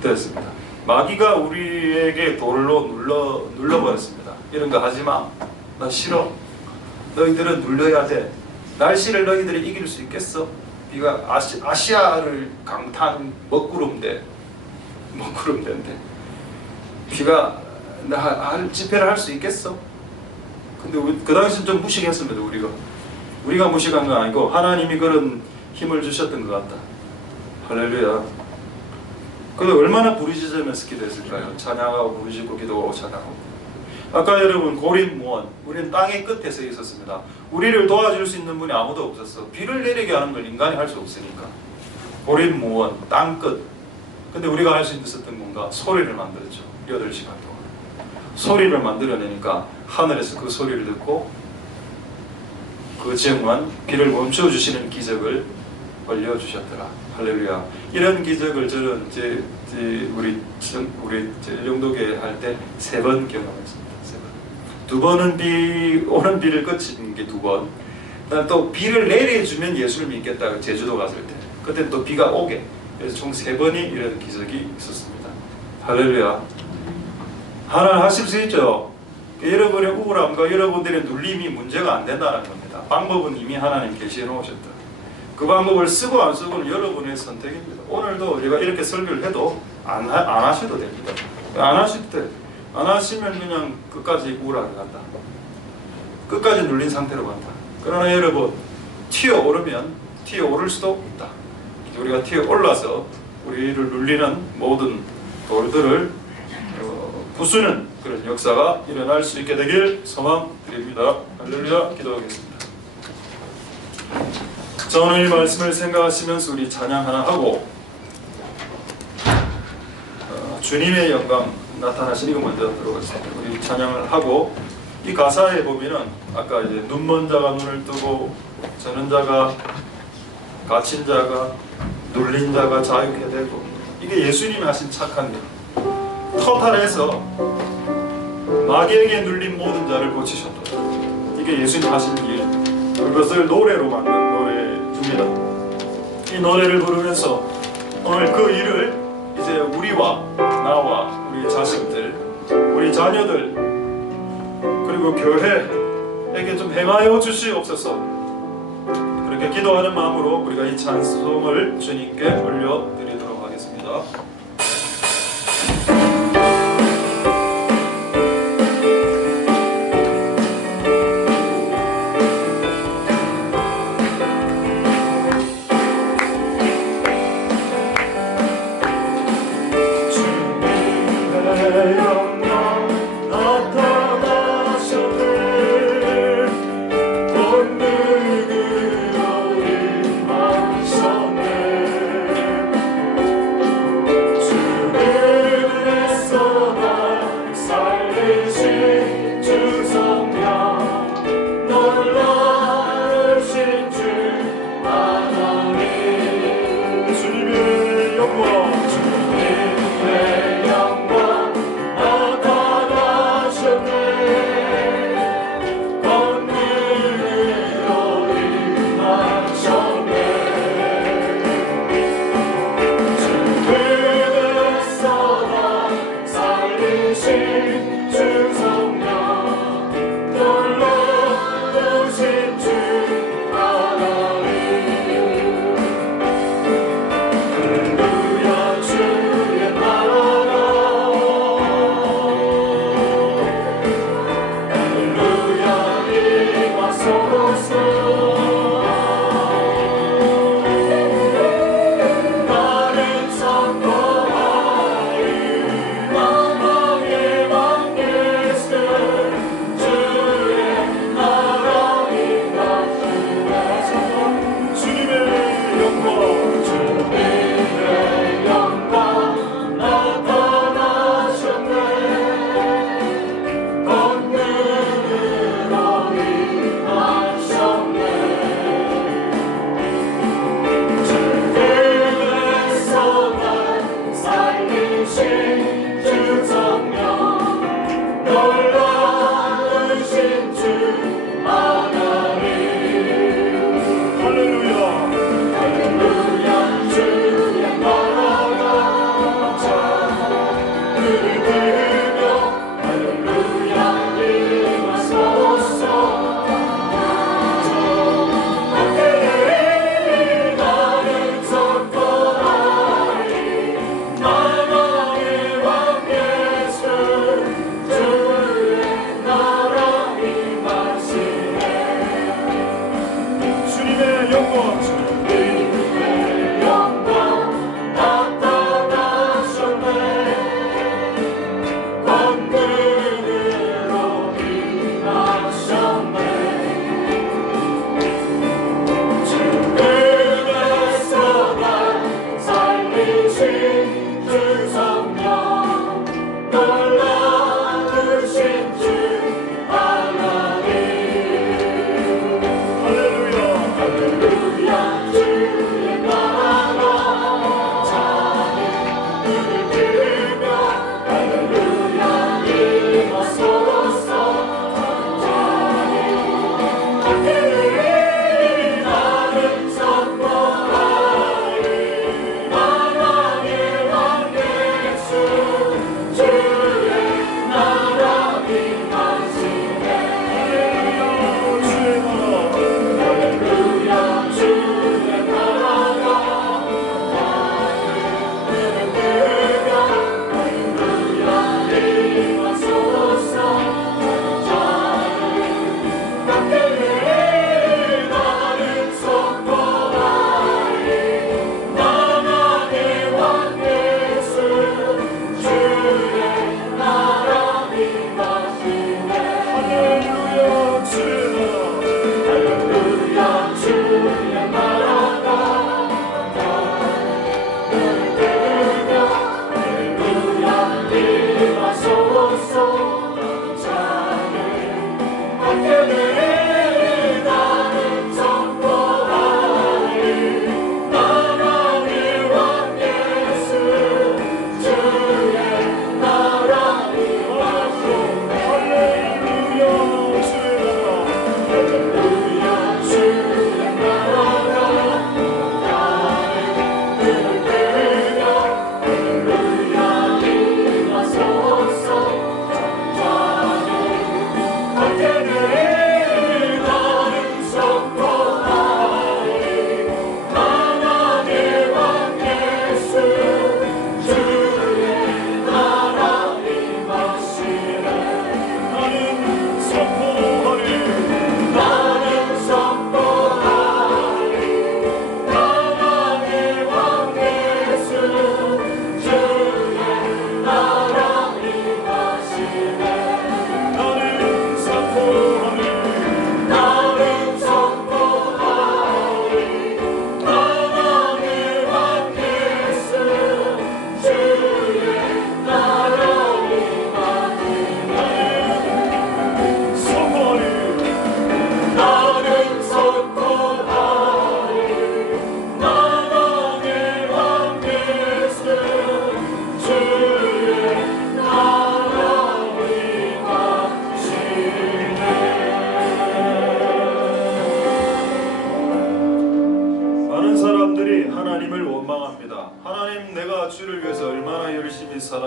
됐습니다. 마귀가 우리에게 돌로 눌러버렸습니다. 이런 거 하지마. 나 싫어. 너희들은 눌러야 돼. 날씨를 너희들이 이길 수 있겠어? 비가 아시아를 강타한 먹구름대인데 비가 집회를 할 수 있겠어? 근데 그 당시는 좀 무식했습니다. 우리가 무식한 건 아니고 하나님이 그런 힘을 주셨던 것 같다. 할렐루야. 근데 얼마나 부르짖으면서 기도했을까요? 찬양하고 부르짖고 기도하고 찬양하고. 아까 여러분 고린무원, 우리는 땅의 끝에 서 있었습니다. 우리를 도와줄 수 있는 분이 아무도 없었어. 비를 내리게 하는 걸 인간이 할 수 없으니까. 고린무원, 땅끝. 근데 우리가 할 수 있었던 뭔가 소리를 만들었죠. 8시간 동안. 소리를 만들어내니까 하늘에서 그 소리를 듣고 그 지역만 비를 멈춰주시는 기적을 벌려주셨더라. 할렐루야. 이런 기적을 저는 우리 일용도교회 할 때 3번 경험했습니다. 3번. 2번은 오는 비를 그치는 게 2번. 그다음 또 비를 내려주면 예수를 믿겠다. 제주도 갔을 때. 그때 또 비가 오게. 그래서 총 3번이 이런 기적이 있었습니다. 할렐루야. 하나님 하실 수 있죠. 여러분의 우울함과 여러분들의 눌림이 문제가 안 된다는 겁니다. 방법은 이미 하나님 계시해 놓으셨다. 그 방법을 쓰고 안 쓰고는 여러분의 선택입니다. 오늘도 제가 이렇게 설교를 해도 안 하셔도 됩니다. 안 하실 때, 안 하시면 그냥 끝까지 우울하게 간다. 끝까지 눌린 상태로 간다. 그러나 여러분, 튀어오르면 튀어오를 수도 있다. 우리가 튀어올라서 우리를 눌리는 모든 돌들을 부수는 그런 역사가 일어날 수 있게 되길 소망드립니다. 할렐루야. 기도하겠습니다. 자, 오늘 이 말씀을 생각하시면서 우리 찬양 하나 하고 주님의 영광 나타나시는 거 먼저 들어보겠습니다. 우리 찬양을 하고 이 가사에 보면은 아까 이제 눈먼 자가 눈을 뜨고 저는 자가 갇힌 자가 눌린 자가 자유케 되고 이게 예수님이 하신 착한 일. 터탈해서 마귀에게 눌린 모든 자를 고치셨다. 이게 예수님 하신 일. 그것을 노래로 만든 노래입니다. 이 노래를 부르면서 오늘 그 일을 이제 우리와 나와 우리 자식들, 우리 자녀들 그리고 교회에게 좀 행하여 주시옵소서. 그렇게 기도하는 마음으로 우리가 이 찬송을 주님께 올려드리도록 하겠습니다.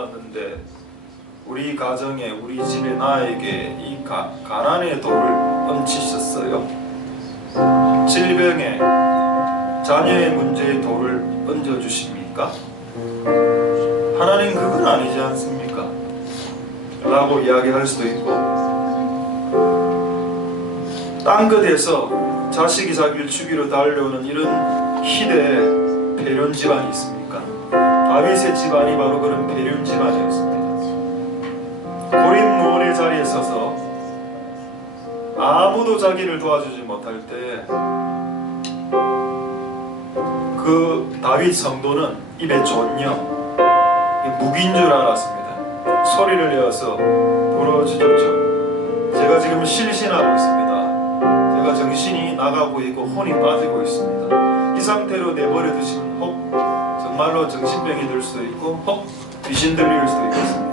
태어났는데 우리 가정에, 우리 집에, 나에게 이 가난의 돌을 얹히셨어요. 질병에, 자녀의 문제의 돌을 얹어주십니까? 하나님 그건 아니지 않습니까? 라고 이야기할 수도 있고, 땅끝에서 자식이 자기를 죽이러 달려오는 이런 희대의 배련 집안이 있습니까? 다윗의 집안이 바로 그런 배련 집안이었습니다. 고립무원의 자리에 서서 아무도 자기를 도와주지 못할 때 그 다윗 성도는 입에 존령, 무기인 줄 알았습니다. 소리를 내어서 부르짖었죠. 제가 지금 실신하고 있습니다. 제가 정신이 나가고 있고 혼이 빠지고 있습니다. 이 상태로 내버려 두시면 혹 정말로 정신병이 들 수도 있고 혹 귀신 들릴 수도 있겠습니다.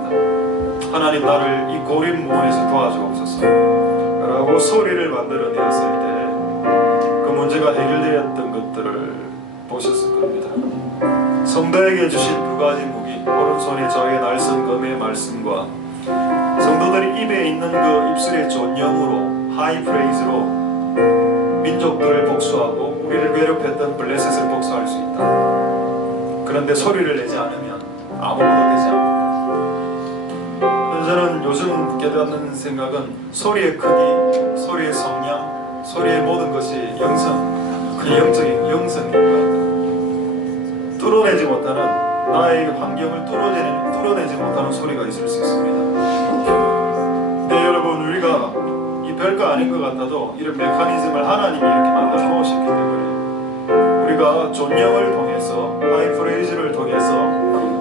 하나님 나를 이 고립무원에서 도와주옵소서 라고 소리를 만들어내었을 때 그 문제가 해결되었던 것들을 보셨을 겁니다. 성도에게 주신 두 가지 무기, 오른손에 저의 날선 검의 말씀과 성도들이 입에 있는 그 입술의 존영으로, 하이 프레이즈로 민족들을 복수하고 우리를 괴롭혔던 블레셋을 복수할 수 있다. 그런데 소리를 내지 않으면 아무것도 되지 않는다. 저는 요즘 깨닫는 생각은 소리의 크기, 소리의 성량, 소리의 모든 것이 영적인 영성인 것 같아요. 뚫어내지 못하는, 나의 환경을 뚫어내지 못하는 소리가 있을 수 있습니다. 네, 여러분, 우리가 이 별거 아닌 것 같아도 이런 메커니즘을 하나님이 이렇게 만들어 놓으셨기 때문에 우리가 존영을 통해서, 하이프레이즈를 통해서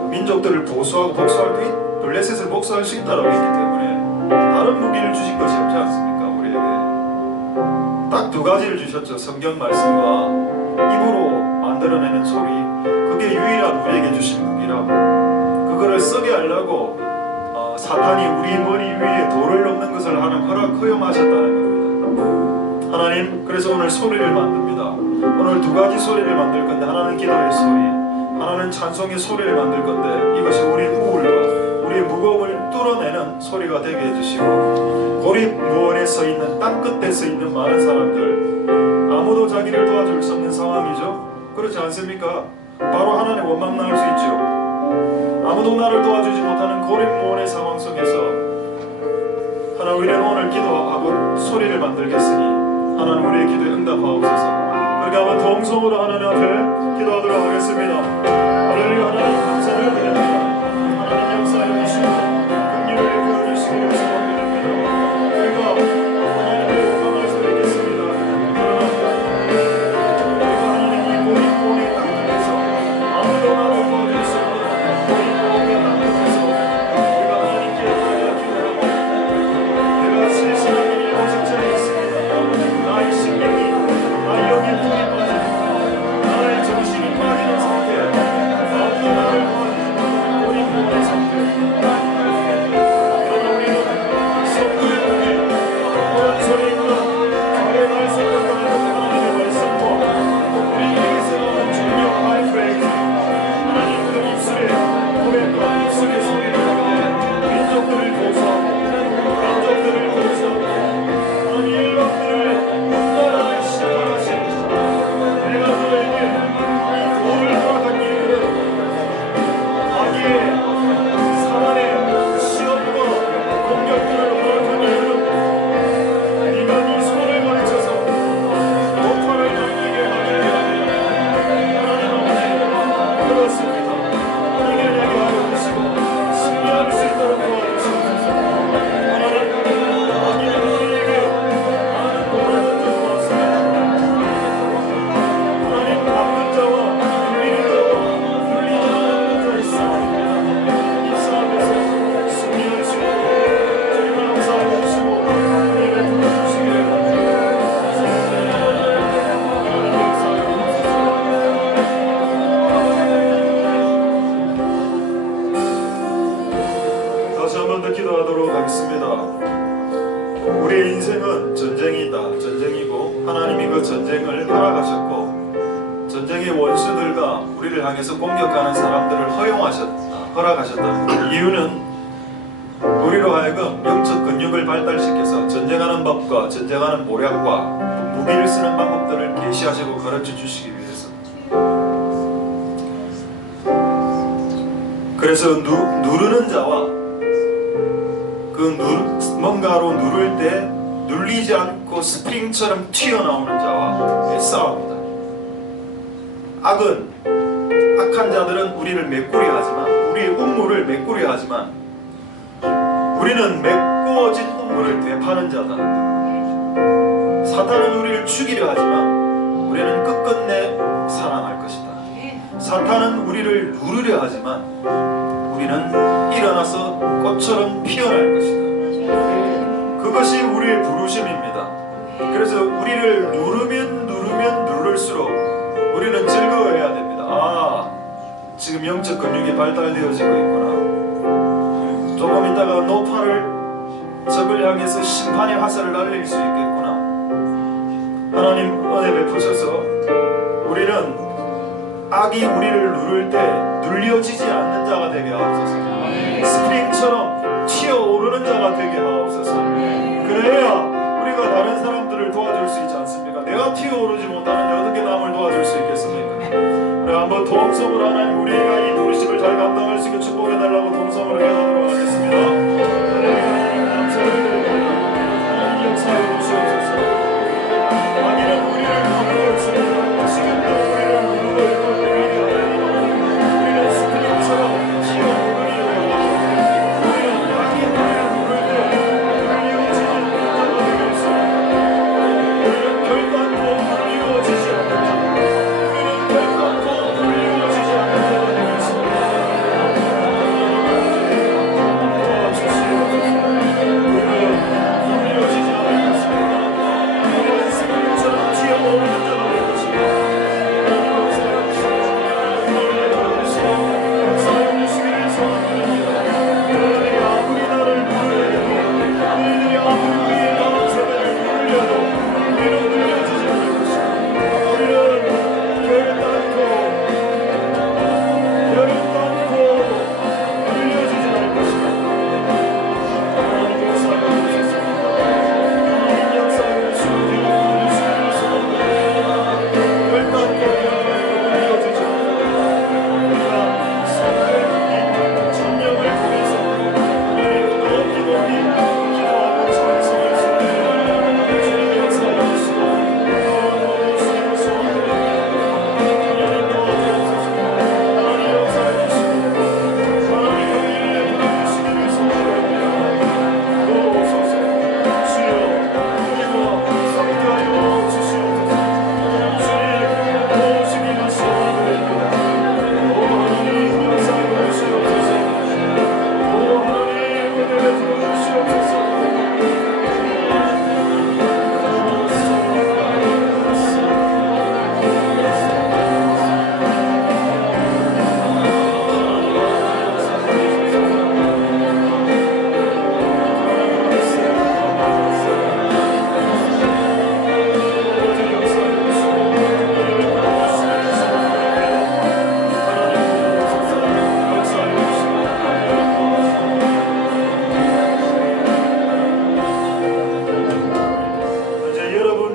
민족들을 보수하고 복수할 때 블레셋을 복수할 수 있다고 했기 때문에 다른 무기를 주신 것이 없지 않습니까? 우리에게 딱 두 가지를 주셨죠. 성경 말씀과 입으로 만들어내는 소리, 그게 유일한 우리에게 주신 무기라고. 그거를 쓰게 하려고 사탄이 우리 머리 위에 돌을 넣는 것을 하나님 허용하셨다는 겁니다. 하나님, 그래서 오늘 소리를 만듭니다. 오늘 두 가지 소리를 만들 건데, 하나는 기도의 소리, 하나는 찬송의 소리를 만들 건데, 이것이 우리 우울과 우리의 무거움을 뚫어내는 소리가 되게 해주시고, 고립무원에 서 있는, 땅끝에 서 있는 많은 사람들, 아무도 자기를 도와줄 수 없는 상황이죠. 그렇지 않습니까? 바로 하나님 원망 나올 수 있죠. 아무도 나를 도와주지 못하는 고립무원의 상황 속에서 하나님, 우리는 오늘 기도하고 소리를 만들겠으니 하나님 우리의 기도에 응답하옵소서. 그렇게 한번 동성으로 하나님 앞에 기도하도록 하겠습니다. 할렐루야. 하나님 감사를 드립니다. 하나님 역사해 주시고 긍휼을 베풀어 주시기를 소원드립니다. 우리가 하나님의 영광을 드리겠습니다. 우리가 하나님 이 고립무원의 땅에서 아무도 나를 도와줄 수 없는 고립무원의 땅에서 우리가 하나님께 기도하고, 내가 실신한 일이 오직 전에 있습니다. 나의 심령이, 나의 영이 불이 빠지고 나의 정신이 빠지는 상태, 아무도 나를 도와주지 못하는 고립무원의 상태. 그러나 우리는 성도의 무기, 오른손에 있는 저의 날선 검과 하나님의 말씀과 우리에게서 나오는 중요한 하이프레이즈, 하나님 그 입술의 고백과 입술의 소리를 통해 민족들을 보수하고 민족들을 보수하고 하나님 일방들을 나라를 시작하신, 내가 너에게 이 돌을 허락한 이유는 악의 사단의 시험과 공격들을 허락한 이유는 네가 네 손을 가르쳐서 목표를 넘기게 하기 위함이라. 하나님 아버지, 그렇습니다. 이겨내게 하여 주시고 승리할 수 있도록 도와주시옵소서. 하나님, 악인은 우리에게 많은 공을 던져주었습니다. 하나님, 나쁜 자와 불리는 자와 불리지 않는 자의 싸움입니다. 이 싸움에서 승리할 수 있도록 주님을 역사하여 주시고 우리를 도와주시기를 다시 한 번 더 기도하도록 하겠습니다. 우리의 인생은 전쟁이다, 전쟁이고 하나님이 그 전쟁을 허락하셨고 전쟁의 원수들과 우리를 향해서 공격하는 사람들을 허용하셨다. 허락하셨다는 것. 이유는 우리로 하여금 영적 근육을 발달시켜서 전쟁하는 법과 전쟁하는 모략과 무기를 쓰는 방법들을 계시하시고 가르쳐 주시기 위해서. 그래서 누르는 자와 뭔가로 누를 때 눌리지 않고 스프링처럼 튀어나오는 자와 싸웁니다. 악한 자들은 우리를 메꾸려 하지만, 우리의 음모를 메꾸려 하지만, 우리는 메꾸어진 음모를 되파는 자다. 사탄은 우리를 죽이려 하지만 우리는 끝끝내 살아날 것이다. 사탄은 우리를 누르려 하지만 우리는 일어나서 꽃처럼 피어날 것이다. 그것이 우리의 부르심입니다. 그래서 우리를 누르면 누를수록 우리는 즐거워해야 됩니다. 지금 영적 근육이 발달되어지고 있구나. 조금 있다가 노파를 적을 향해서 심판의 화살을 날릴 수 있겠구나. 하나님 은혜 베푸셔서 우리는 악이 우리를 누를 때 눌려지지 않는 자가 되게 하옵소서. 스프링처럼 튀어오르는 자가 되게 하옵소서. 그래야 우리가 다른 사람들을 도와줄 수 있지 않습니까? 내가 튀어오르지 못하는데 어떻게 남을 도와줄 수 있겠습니까? 우리 한번 동성으로 하나님, 우리가 이 부르심을 잘 감당할 수 있게 축복해달라고 동성으로 기도하도록 하겠습니다. 하나님 감사드립니다. 하나님 역사해 주시옵소서. 악인은 우리를 누르고 있습니다. 지금도 우리를 누르고 있고 우리는 스프링처럼 튀어오르려 하고, 우리는 악이 우리를 누를 때 눌리어지지 않는 자가 되겠습니다. 우리는 결단코 눌리어지지 않는 자, 우리는 결단코 눌리어지지 않는 자가 되겠습니다.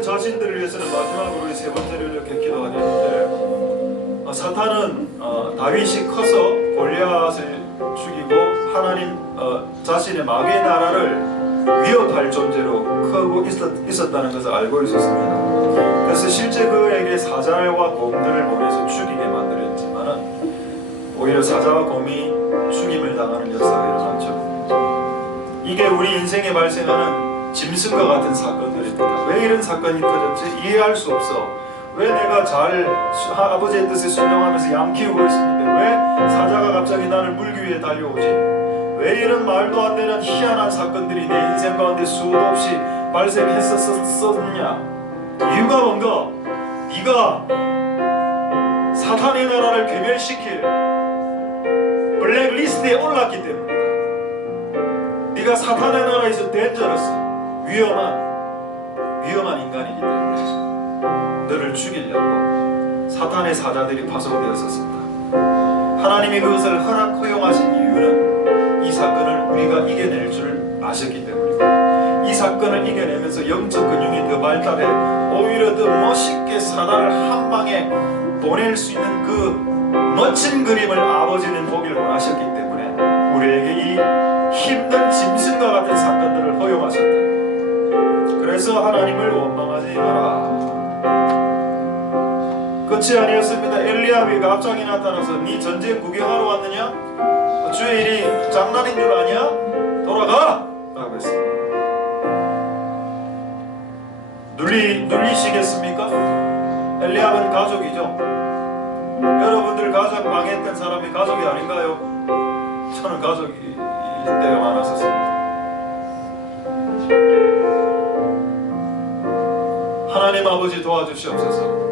자신들을 위해서는 마지막으로 우리 세 번째로 이렇게 기도하겠는데, 사탄은 다윗이 커서 골리앗을 죽이고 하나님 자신의 마귀의 나라를 위협할 존재로 크고 있었다는 것을 알고 있었습니다. 그래서 실제 그에게 사자와 곰들을 보내서 죽이게 만들었지만은 오히려 사자와 곰이 죽임을 당하는 역사가 일어났죠. 이게 우리 인생에 발생하는 짐승과 같은 사건들입니다. 왜 이런 사건이 터졌지? 이해할 수 없어. 왜 내가 잘 아버지의 뜻에 순종하면서 양 키우고 있었는데 왜 사자가 갑자기 나를 물기 위해 달려오지? 왜 이런 말도 안 되는 희한한 사건들이 내 인생 가운데 수도 없이 발생했었느냐? 이유가 뭔가? 네가 사탄의 나라를 괴멸시킬 블랙리스트에 올랐기 때문이다. 네가 사탄의 나라에서 덴저러스, 위험한 인간이기 때문에 너를 죽이려고 사탄의 사자들이 파송되었었습니다. 하나님이 그것을 허용하신 이유는 이 사건을 우리가 이겨낼 줄 아셨기 때문입니다. 이 사건을 이겨내면서 영적 근육이 더 발달해 오히려 더 멋있게 사단을 한 방에 보낼 수 있는 그 멋진 그림을 아버지는 보기를 원하셨기 때문에 우리에게 이 힘든 짐승과 같은 사건들을 허용하셨다. 그래서 하나님을 원망하지 마라. 끝이 아니었습니다. 엘리압이 갑자기 나타나서 네 전쟁 구경하러 왔느냐? 주의 일이 장난인 줄 아냐? 돌아가! 라고 했습니다. 눌리시겠습니까? 엘리압은 가족이죠. 여러분들 가족 망했던 사람이 가족이 아닌가요? 저는 가족일 때가 많았었습니다. 하나님 아버지 도와주시옵소서.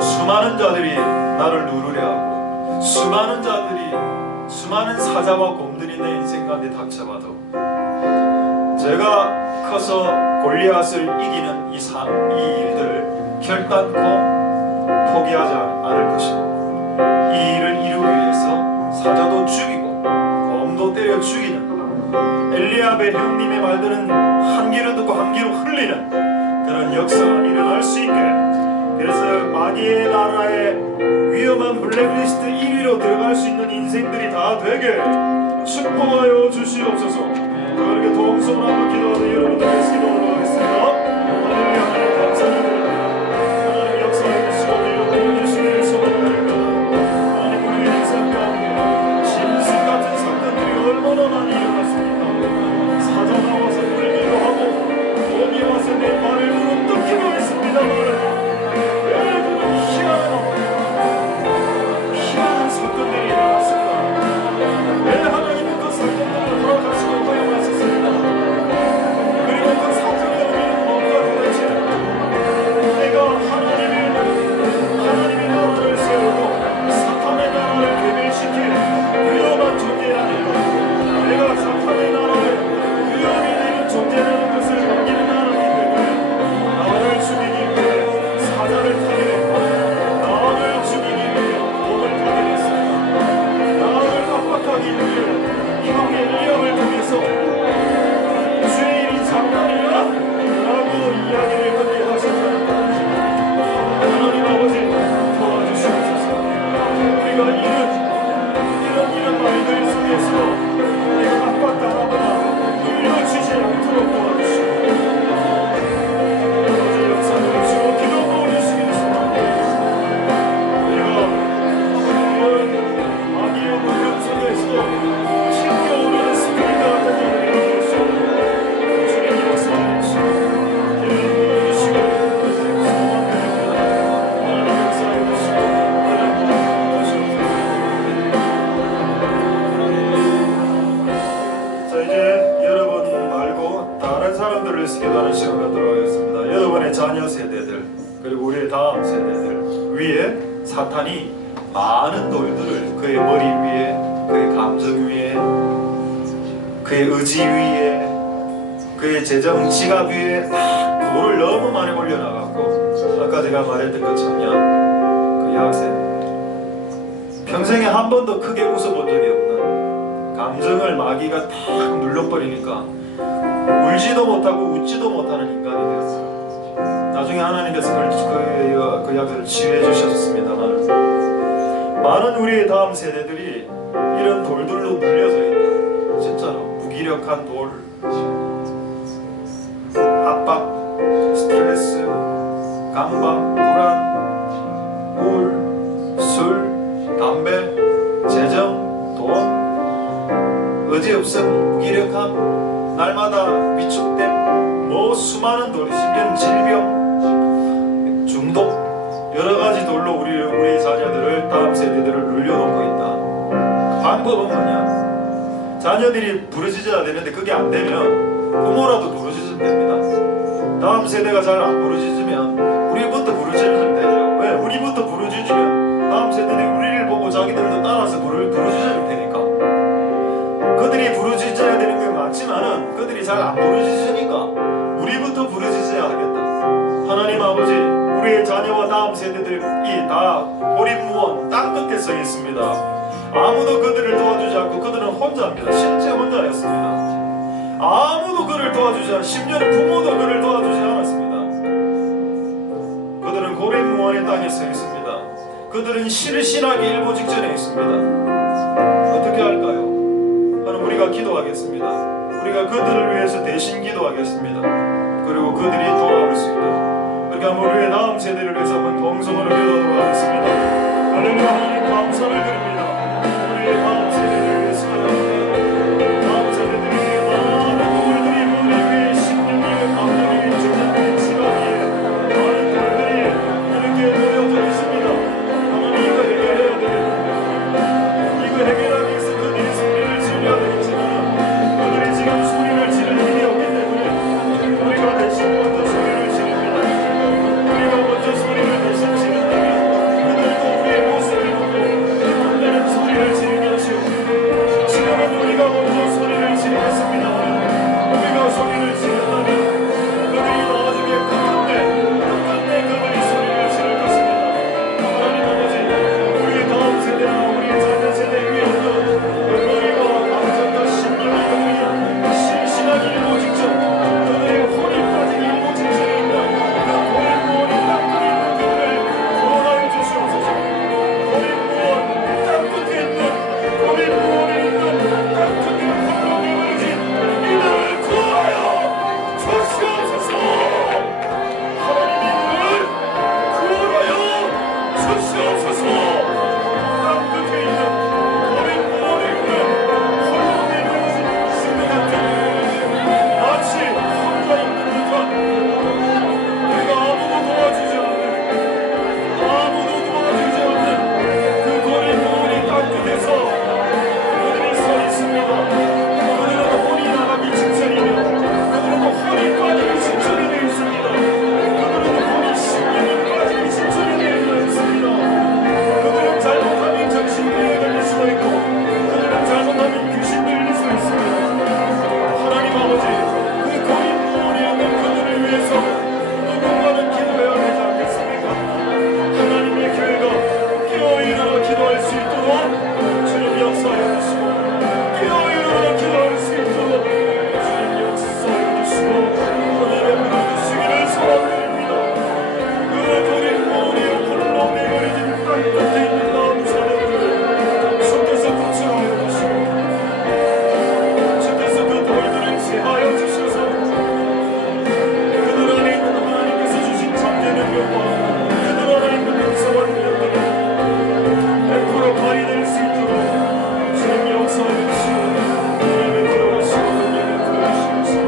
수많은 자들이 나를 누르려 하고 수많은 사자와 곰들이 내 인생 가운데 닥쳐봐도 제가 커서 골리앗을 이기는 이 일들을 결단코 포기하지 않을 것이고 이 일을 이루기 위해서 사자도 죽이고 곰도 때려 죽이는 엘리압의 형님의 말들은 한 귀로 듣고 한 귀로 흘리는 그런 역사가 일어날 수 있게, 그래서 마귀의 나라의 위험한 블랙리스트 1위로 들어갈 수 있는 인생들이 다 되게 축복하여 주시옵소서. 그렇게 동성으로 한번 기도하는 여러분들 같이 기도 올라가겠습니다. 하나님 하나님 감사드립니다. 하나님 역사해 주시고 일으켜 주시기를 소원합니다. 하나님 우리 인생 가운데 짐승 같은 사건들이 얼마나 많이 일어났습니까? 사자 나와서 물기도 하고 곰이 와서 내 발을 물어뜯기도 했습니다만 희한한 사건들이 일어났습니다. 왜 하나님은 그 사건들을 돌아가시고 허용하셨습니다. 그리고 그 사건의 의미는 뭔가 도대체 내가 하나님의 나라를 세우고 사탄의 나라를 괴멸시킬 위험한 존재라는 것, 내가 사탄의 나라에 위험이 되는 존재라는 것을 넘기는 하나님 때문에 나를 죽이기 위해 사자를 타게 했고 나를 죽이기 위해 곰을 타게 했습니다. 나를 압박하기 위해 형 엘리압을 통해서 주의 일이 장난이야? 라고 이야기를 그렇게 하셨다는 것, 하나님 아버지 도와주시옵소서. 우리가 이런 말들 속에서 내가 압박당하거나 눌려지지 않도록 도와주시고 아버지 역사를 주고 기도 모으시기를 소원합니다. 우리가 이런 마귀의 물름 속에서 튕겨오르는 스피릿과 같은 자들이 될 수 없는 주님 역사를 주시고 기도 주시고 소원드립니다. 하나님 역사해 주시고 하나님 도와주시옵소서. 자, 이제 여러분 말고 다른 사람들을 위해서 기도하는 시간 갖도록 하겠습니다. 여러분의 자녀 세대들 그리고 우리의 다음 세대들 위에 사탄이 많은 돌들을 그의 머리 위에, 그의 감정 위에, 그의 의지 위에, 그의 재정 지갑 위에 막 돌을 너무 많이 올려놔갖고 아까 제가 말했던 것처럼요, 그 여학생 평생에 한 번도 크게 웃어본 적이 없는 감정을 마귀가 탁 눌러버리니까 울지도 못하고 웃지도 못하는 인간이 되었어요. 나중에 하나님께서 그 약을 치유해 주셨습니다만 많은 우리의 다음 세대들이 이런 돌들로 눌려져 있다. 진짜로 무기력한 돌, 압박, 스트레스, 강박, 불안, 우울, 술, 담배, 재정, 돈, 의지 없음, 무기력함, 날마다 위축됨, 뭐 수많은 돌이, 심지어는 질병, 중독, 여러 가지 돌로 우리의 자녀들을, 다음 세대들을 눌려놓고 있다. 방법은 뭐냐? 자녀들이 부르짖어야 되는데 그게 안 되면 부모라도 부르짖으면 됩니다. 다음 세대가 잘 안 부르짖으면 우리부터 부르짖으면 되죠. 왜? 우리부터 부르짖으면 다음 세대들이 우리를 보고 자기들도 따라서 부르짖을 테니까. 그들이 부르짖어야 되는 게 맞지만은 그들이 잘 안 부르짖으니까 우리부터 부르짖어야 하겠다. 하나님 아버지, 우리의 자녀와 다음 세대들이 다 고립무원 땅 끝에 서 있습니다. 아무도 그들을 도와주지 않고 그들은 혼자입니다. 실제 혼자였습니다. 아무도 그를 도와주지 않고 심지어는 부모도 그를 도와주지 않았습니다. 그들은 고립무원의 땅에 서 있습니다. 그들은 실신하기 일보 직전에 있습니다. 어떻게 할까요? 하는 우리가 기도하겠습니다. 우리가 그들을 위해서 대신 기도하겠습니다. 그리고 그들이 돌아올 수 있도록 그렇게 한번 우리의 다음 세대를 위해서 한번 동성으로 기도하도록 하겠습니다. 할렐루야. 하나님 감사를 드립니다. 우리의 다음 세대를 위해서 기도합니다. 다음 세대들이 많은 돌들이 우리 위에 심령이 감정이 중요한 시간에 많은 돌들이 이렇게 놓여져 있습니다. 하나님 이거 해결해야 되겠는데 이거 해결하기 위해서 그들이 소리를 지르야 되겠지만 그들이 지금 소리를 지를 일이 없기 때문에 우리가 대신 먼저 소리를 지릅니다. 우리가 먼저 소리를 대신 지른다면 그들도 우리의 모습을 보고 놀라는 소리를 지르게 하시옵소서. 지금은 우리가 먼저 소리를 지르겠습니다. 우리가 소리를 지른다면 그들이 나중에 끝끝내 그들이 소리를 지를 것입니다. 하나님 아버지, 우리의 다음 세대나 우리의 자녀 세대 위에도 너희와 감정과 심령이 그들이 실신하기 일보 직전 그들의 혼이 빠지기 일보 직전에 있는 그 고립무원이 땅끝에 있는 그들을 구원하여 주시옵소서. 고립무원 땅끝에 있는 고립무원에 있는 땅끝에 홀로 내버려진 이들을 구하여 주시옵소서. 하나님 이들을 구하여 주시옵소서. 땅끝에 있는 고립무원에 있는 홀로 내버려진 신들 같은 마치 혼자 있는 듯한 우리가 아무도 도와주지 않는 그 고립무원의 땅끝에서 그들이 서 있습니다. 그들은 혼이 나가기 직전이며 그들은 혼이 빠지기 직전이 되어 있습니다. 그들은 혼이 심령이 빠지기 직전이 되어 있습니다. 그들은 잘못하면 정신병에 걸릴 수도 있고 그들은 잘못하면 귀신 들릴 수 있습니다. 하나님 아버지, 그 고립무원에 있는 그들을 위해서 누군가는 기도해야 되지 않겠습니까? 하나님의 교회가 깨어일어나 기도할 수 있도록 주님 역사해 주시고 깨어일어나 기도할 수 있도록 주님 역사해 주시고 은혜를 부어주시기를 소원드립니다. 그 고립무원이 홀로 내버려진 땅끝에 있는 다음 세대들을 주께서 구출하여 주시고 주께서 그 돌들을 제하여 주셔서 그들 안에 있는 하나님께서 주신 잠재 능력과 그들 안에 있는 영성과 능력들이 100% 발휘될 수 있도록 주님 역사해 주시고 하나님의 들어가시고 하나님의 들어가시고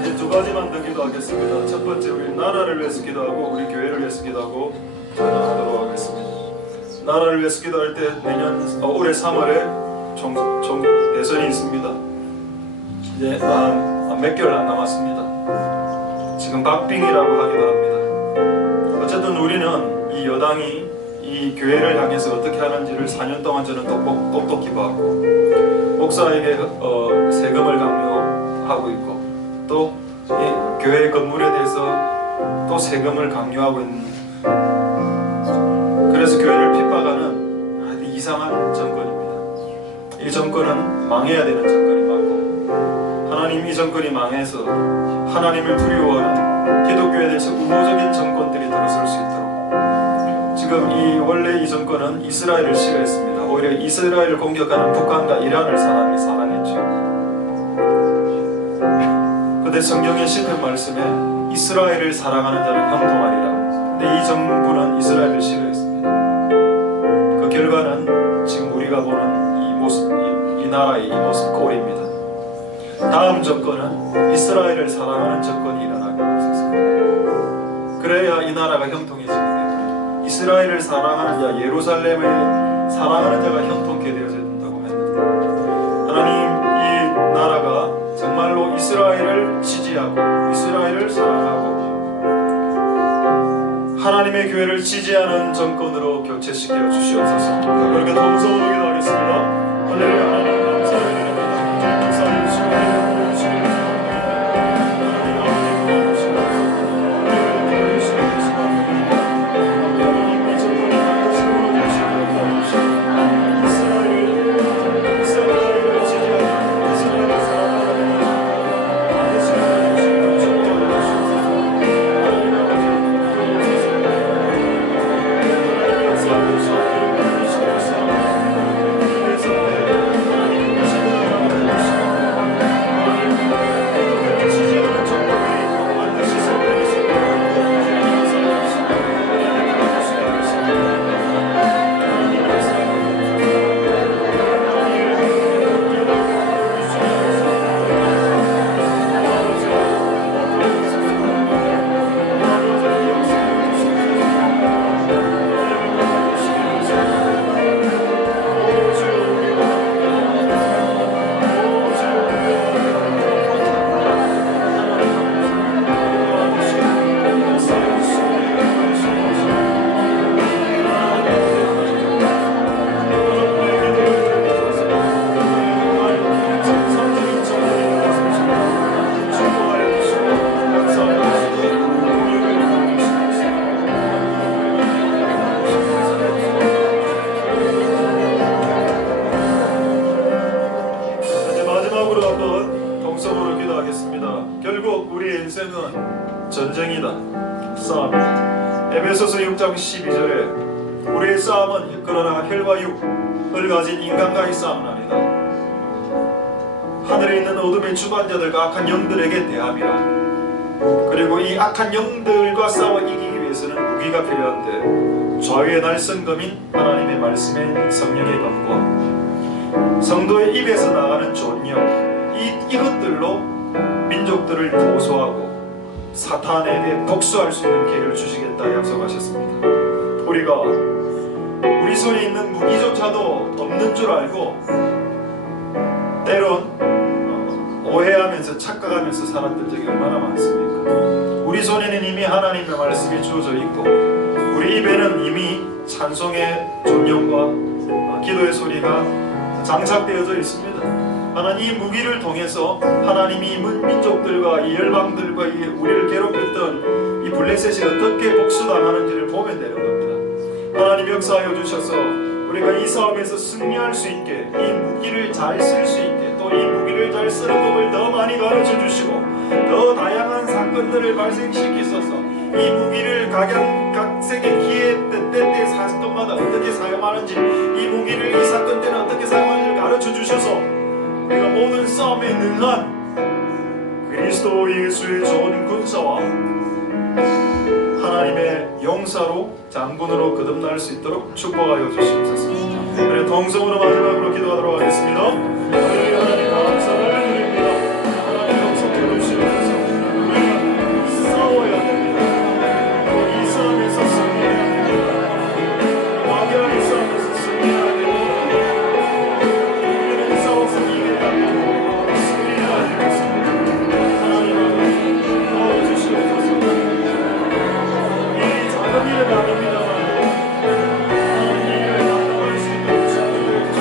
이제 두 가지만 더 기도하겠습니다. 첫 번째, 우리 나라를 위해서 기도하고 우리 교회를 위해서 기도하고 하도록 하겠습니다. 나라를 위해서 기도할 때 올해 3월에 총 대선이 있습니다. 이제 몇 개월 안 남았습니다. 지금 박빙이라고 하기도 합니다. 어쨌든 우리는 이 여당이 이 교회를 향해서 어떻게 하는지를 4년 동안 저는 똑똑히 봤고 목사에게 세금을 강요하고 있고 또 이 교회 건물에 대해서 또 세금을 강요하고 있는, 그래서 교회를 핍박하는 아주 이상한 정권입니다. 이 정권은 망해야 되는 정권이 맞고 하나님 이 정권이 망해서 하나님을 두려워하는 기독교에 대해서 우호적인 정권들이 들어설 수 있도록 지금 원래 이 정권은 이스라엘을 싫어했습니다. 오히려 이스라엘을 공격하는 북한과 이란을 사랑했죠. 그런데 성경의 시편 말씀에 이스라엘을 사랑하는 자는 형통하리라. 근데 이 정부는 이스라엘을 싫어했습니다. 그 결과는 지금 우리가 보는 이 모습, 이 나라의 이 모습 꼴입니다. 다음 정권은 이스라엘을 사랑하는 정권이 일어나게 하옵소서. 그래야 이 나라가 형통해지기 때문에 이스라엘을 사랑하는 자, 예루살렘을 사랑하는 자가 형통케 되어져야 된다고 했는데 하나님 이 나라가 정말로 이스라엘을 지지하고 이스라엘을 사랑하고 하나님의 교회를 지지하는 정권으로 교체시켜 주시옵소서. 그렇게 동성으로 기도하겠습니다. 할렐루야. 하나님 감사드립니다. 역사해 주시고 하나님 싸움은 전쟁이다. 싸움이다. 에베소서 6장 12절에 우리의 싸움은 그러나 혈과 육을 가진 인간과의 싸움은 아니다. 하늘에 있는 어둠의 주관자들과 악한 영들에게 대함이라. 그리고 이 악한 영들과 싸워 이기기 위해서는 무기가 필요한데 좌우의 날성검인 하나님의 말씀의 성령의 검과 성도의 입에서 나가는 존영, 이것들로 민족들을 도소하고 사탄에게 복수할 수 있는 기회를 주시겠다 약속하셨습니다. 우리가 우리 손에 있는 무기조차도 없는 줄 알고 때론 오해하면서 착각하면서 살았던 적이 얼마나 많습니까? 우리 손에는 이미 하나님의 말씀이 주어져 있고 우리 입에는 이미 찬송의 존영과 기도의 소리가 장착되어져 있습니다. 하나님 이 무기를 통해서 하나님이 민족들과 이 열방들과 우리를 괴롭혔던 이 블레셋이 어떻게 복수당하는지를 보면 되는 겁니다. 하나님 역사하여 주셔서 우리가 이 싸움에서 승리할 수 있게 이 무기를 잘 쓸 수 있게 또 이 무기를 잘 쓰는 법을 더 많이 가르쳐 주시고 더 다양한 사건들을 발생시키소서. 이 무기를 각색의 기회 때때 사건마다 어떻게 사용하는지 이 무기를 이 사건 때는 어떻게 사용하는지를 가르쳐 주셔서 우리가 모든 싸움에 능한 그리스도 예수의 좋은 군사와 하나님의 용사로 장군으로 거듭날 수 있도록 축복하여 주시옵소서. 그래 동성으로 마지막으로 기도하도록 하겠습니다. 하나님 감사를 드립니다. 하나님 용서해 주시옵소서. 우리가 싸워야 됩니다. 이 싸움에서 승리해야 됩니다. 완전한 싸움에서 승리해야 됩니다. 우리는 싸워서 이겨야 승리해야 되겠습니다. 하나님 도와주시옵소서. 이 작은 일은 아닙니다만 하나님 일을 감당할 수 있도록 주시옵소서.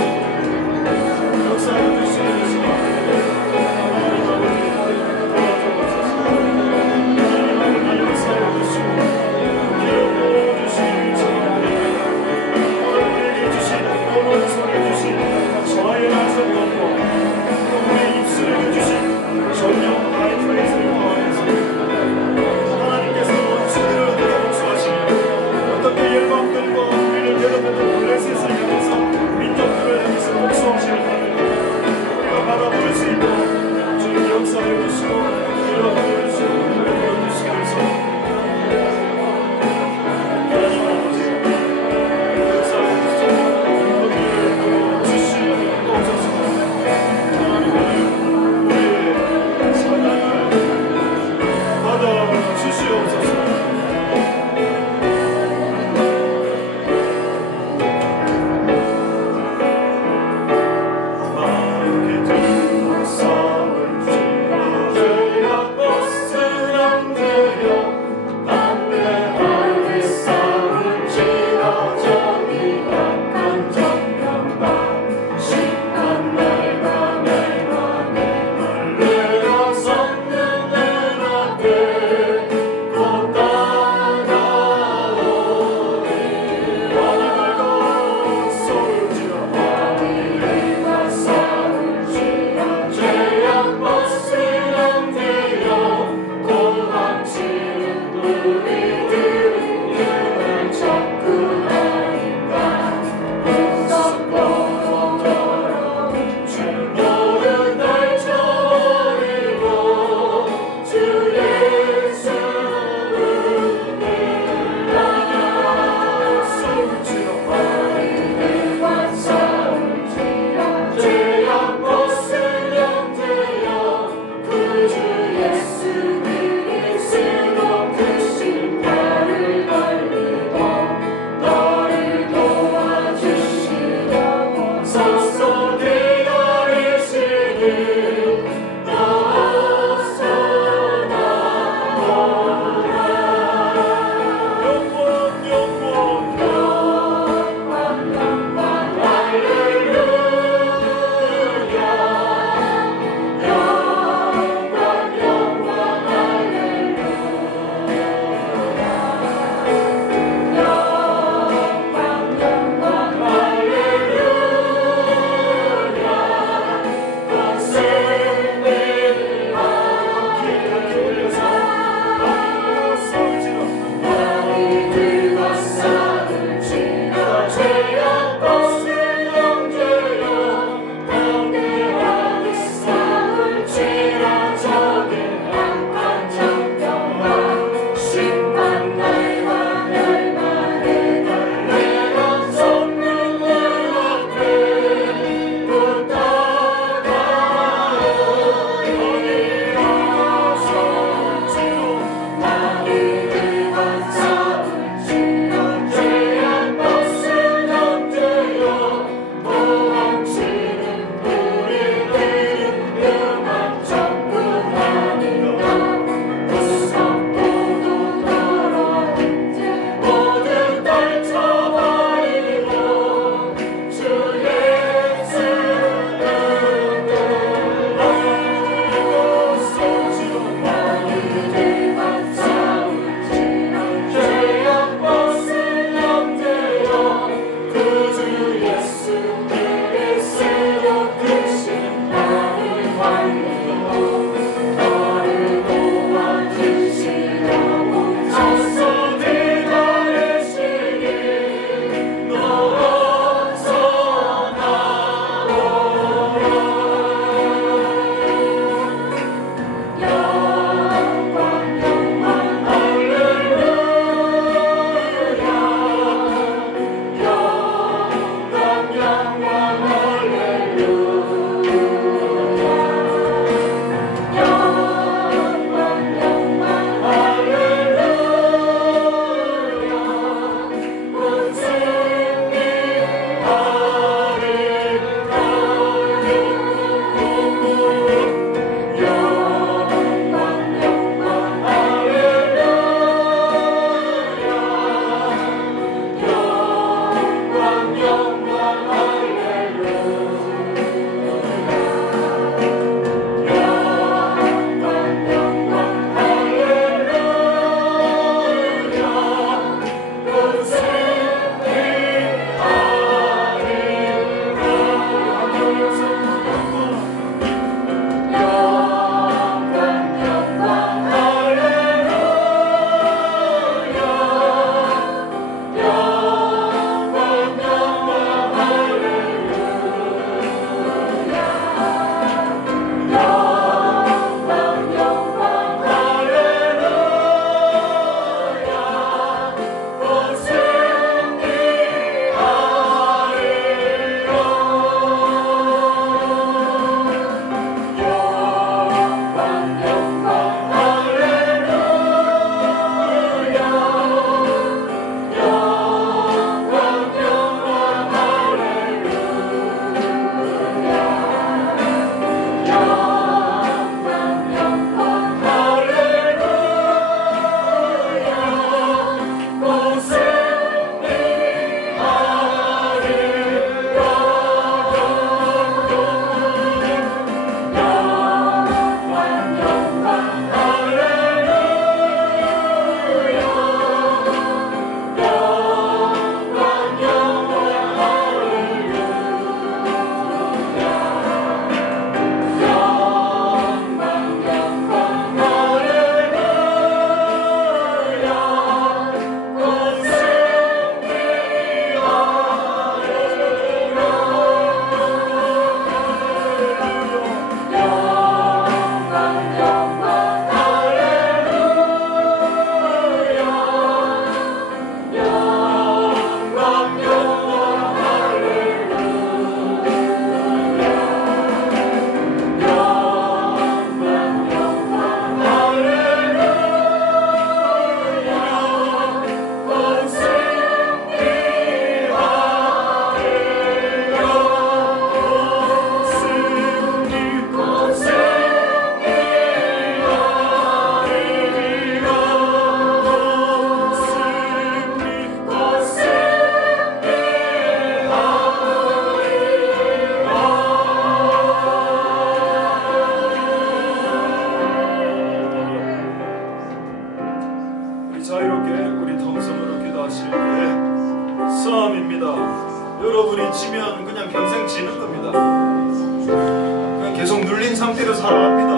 잘 압니다.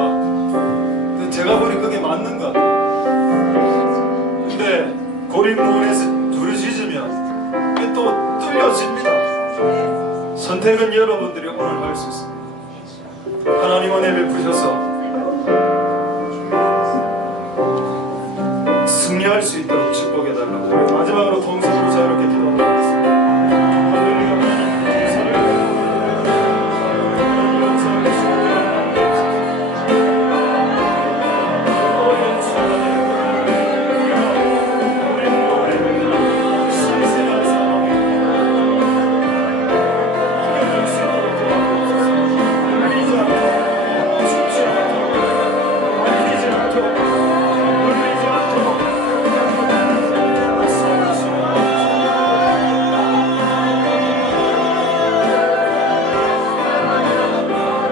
근데 제가 보니 그게 맞는 것 같아요. 근데 고립무원에서 둘이 짖으면 그게 또 뚫려집니다. 선택은 여러분들이 오늘 할 수 있습니다. 하나님 은혜 베푸셔서 승리할 수 있도록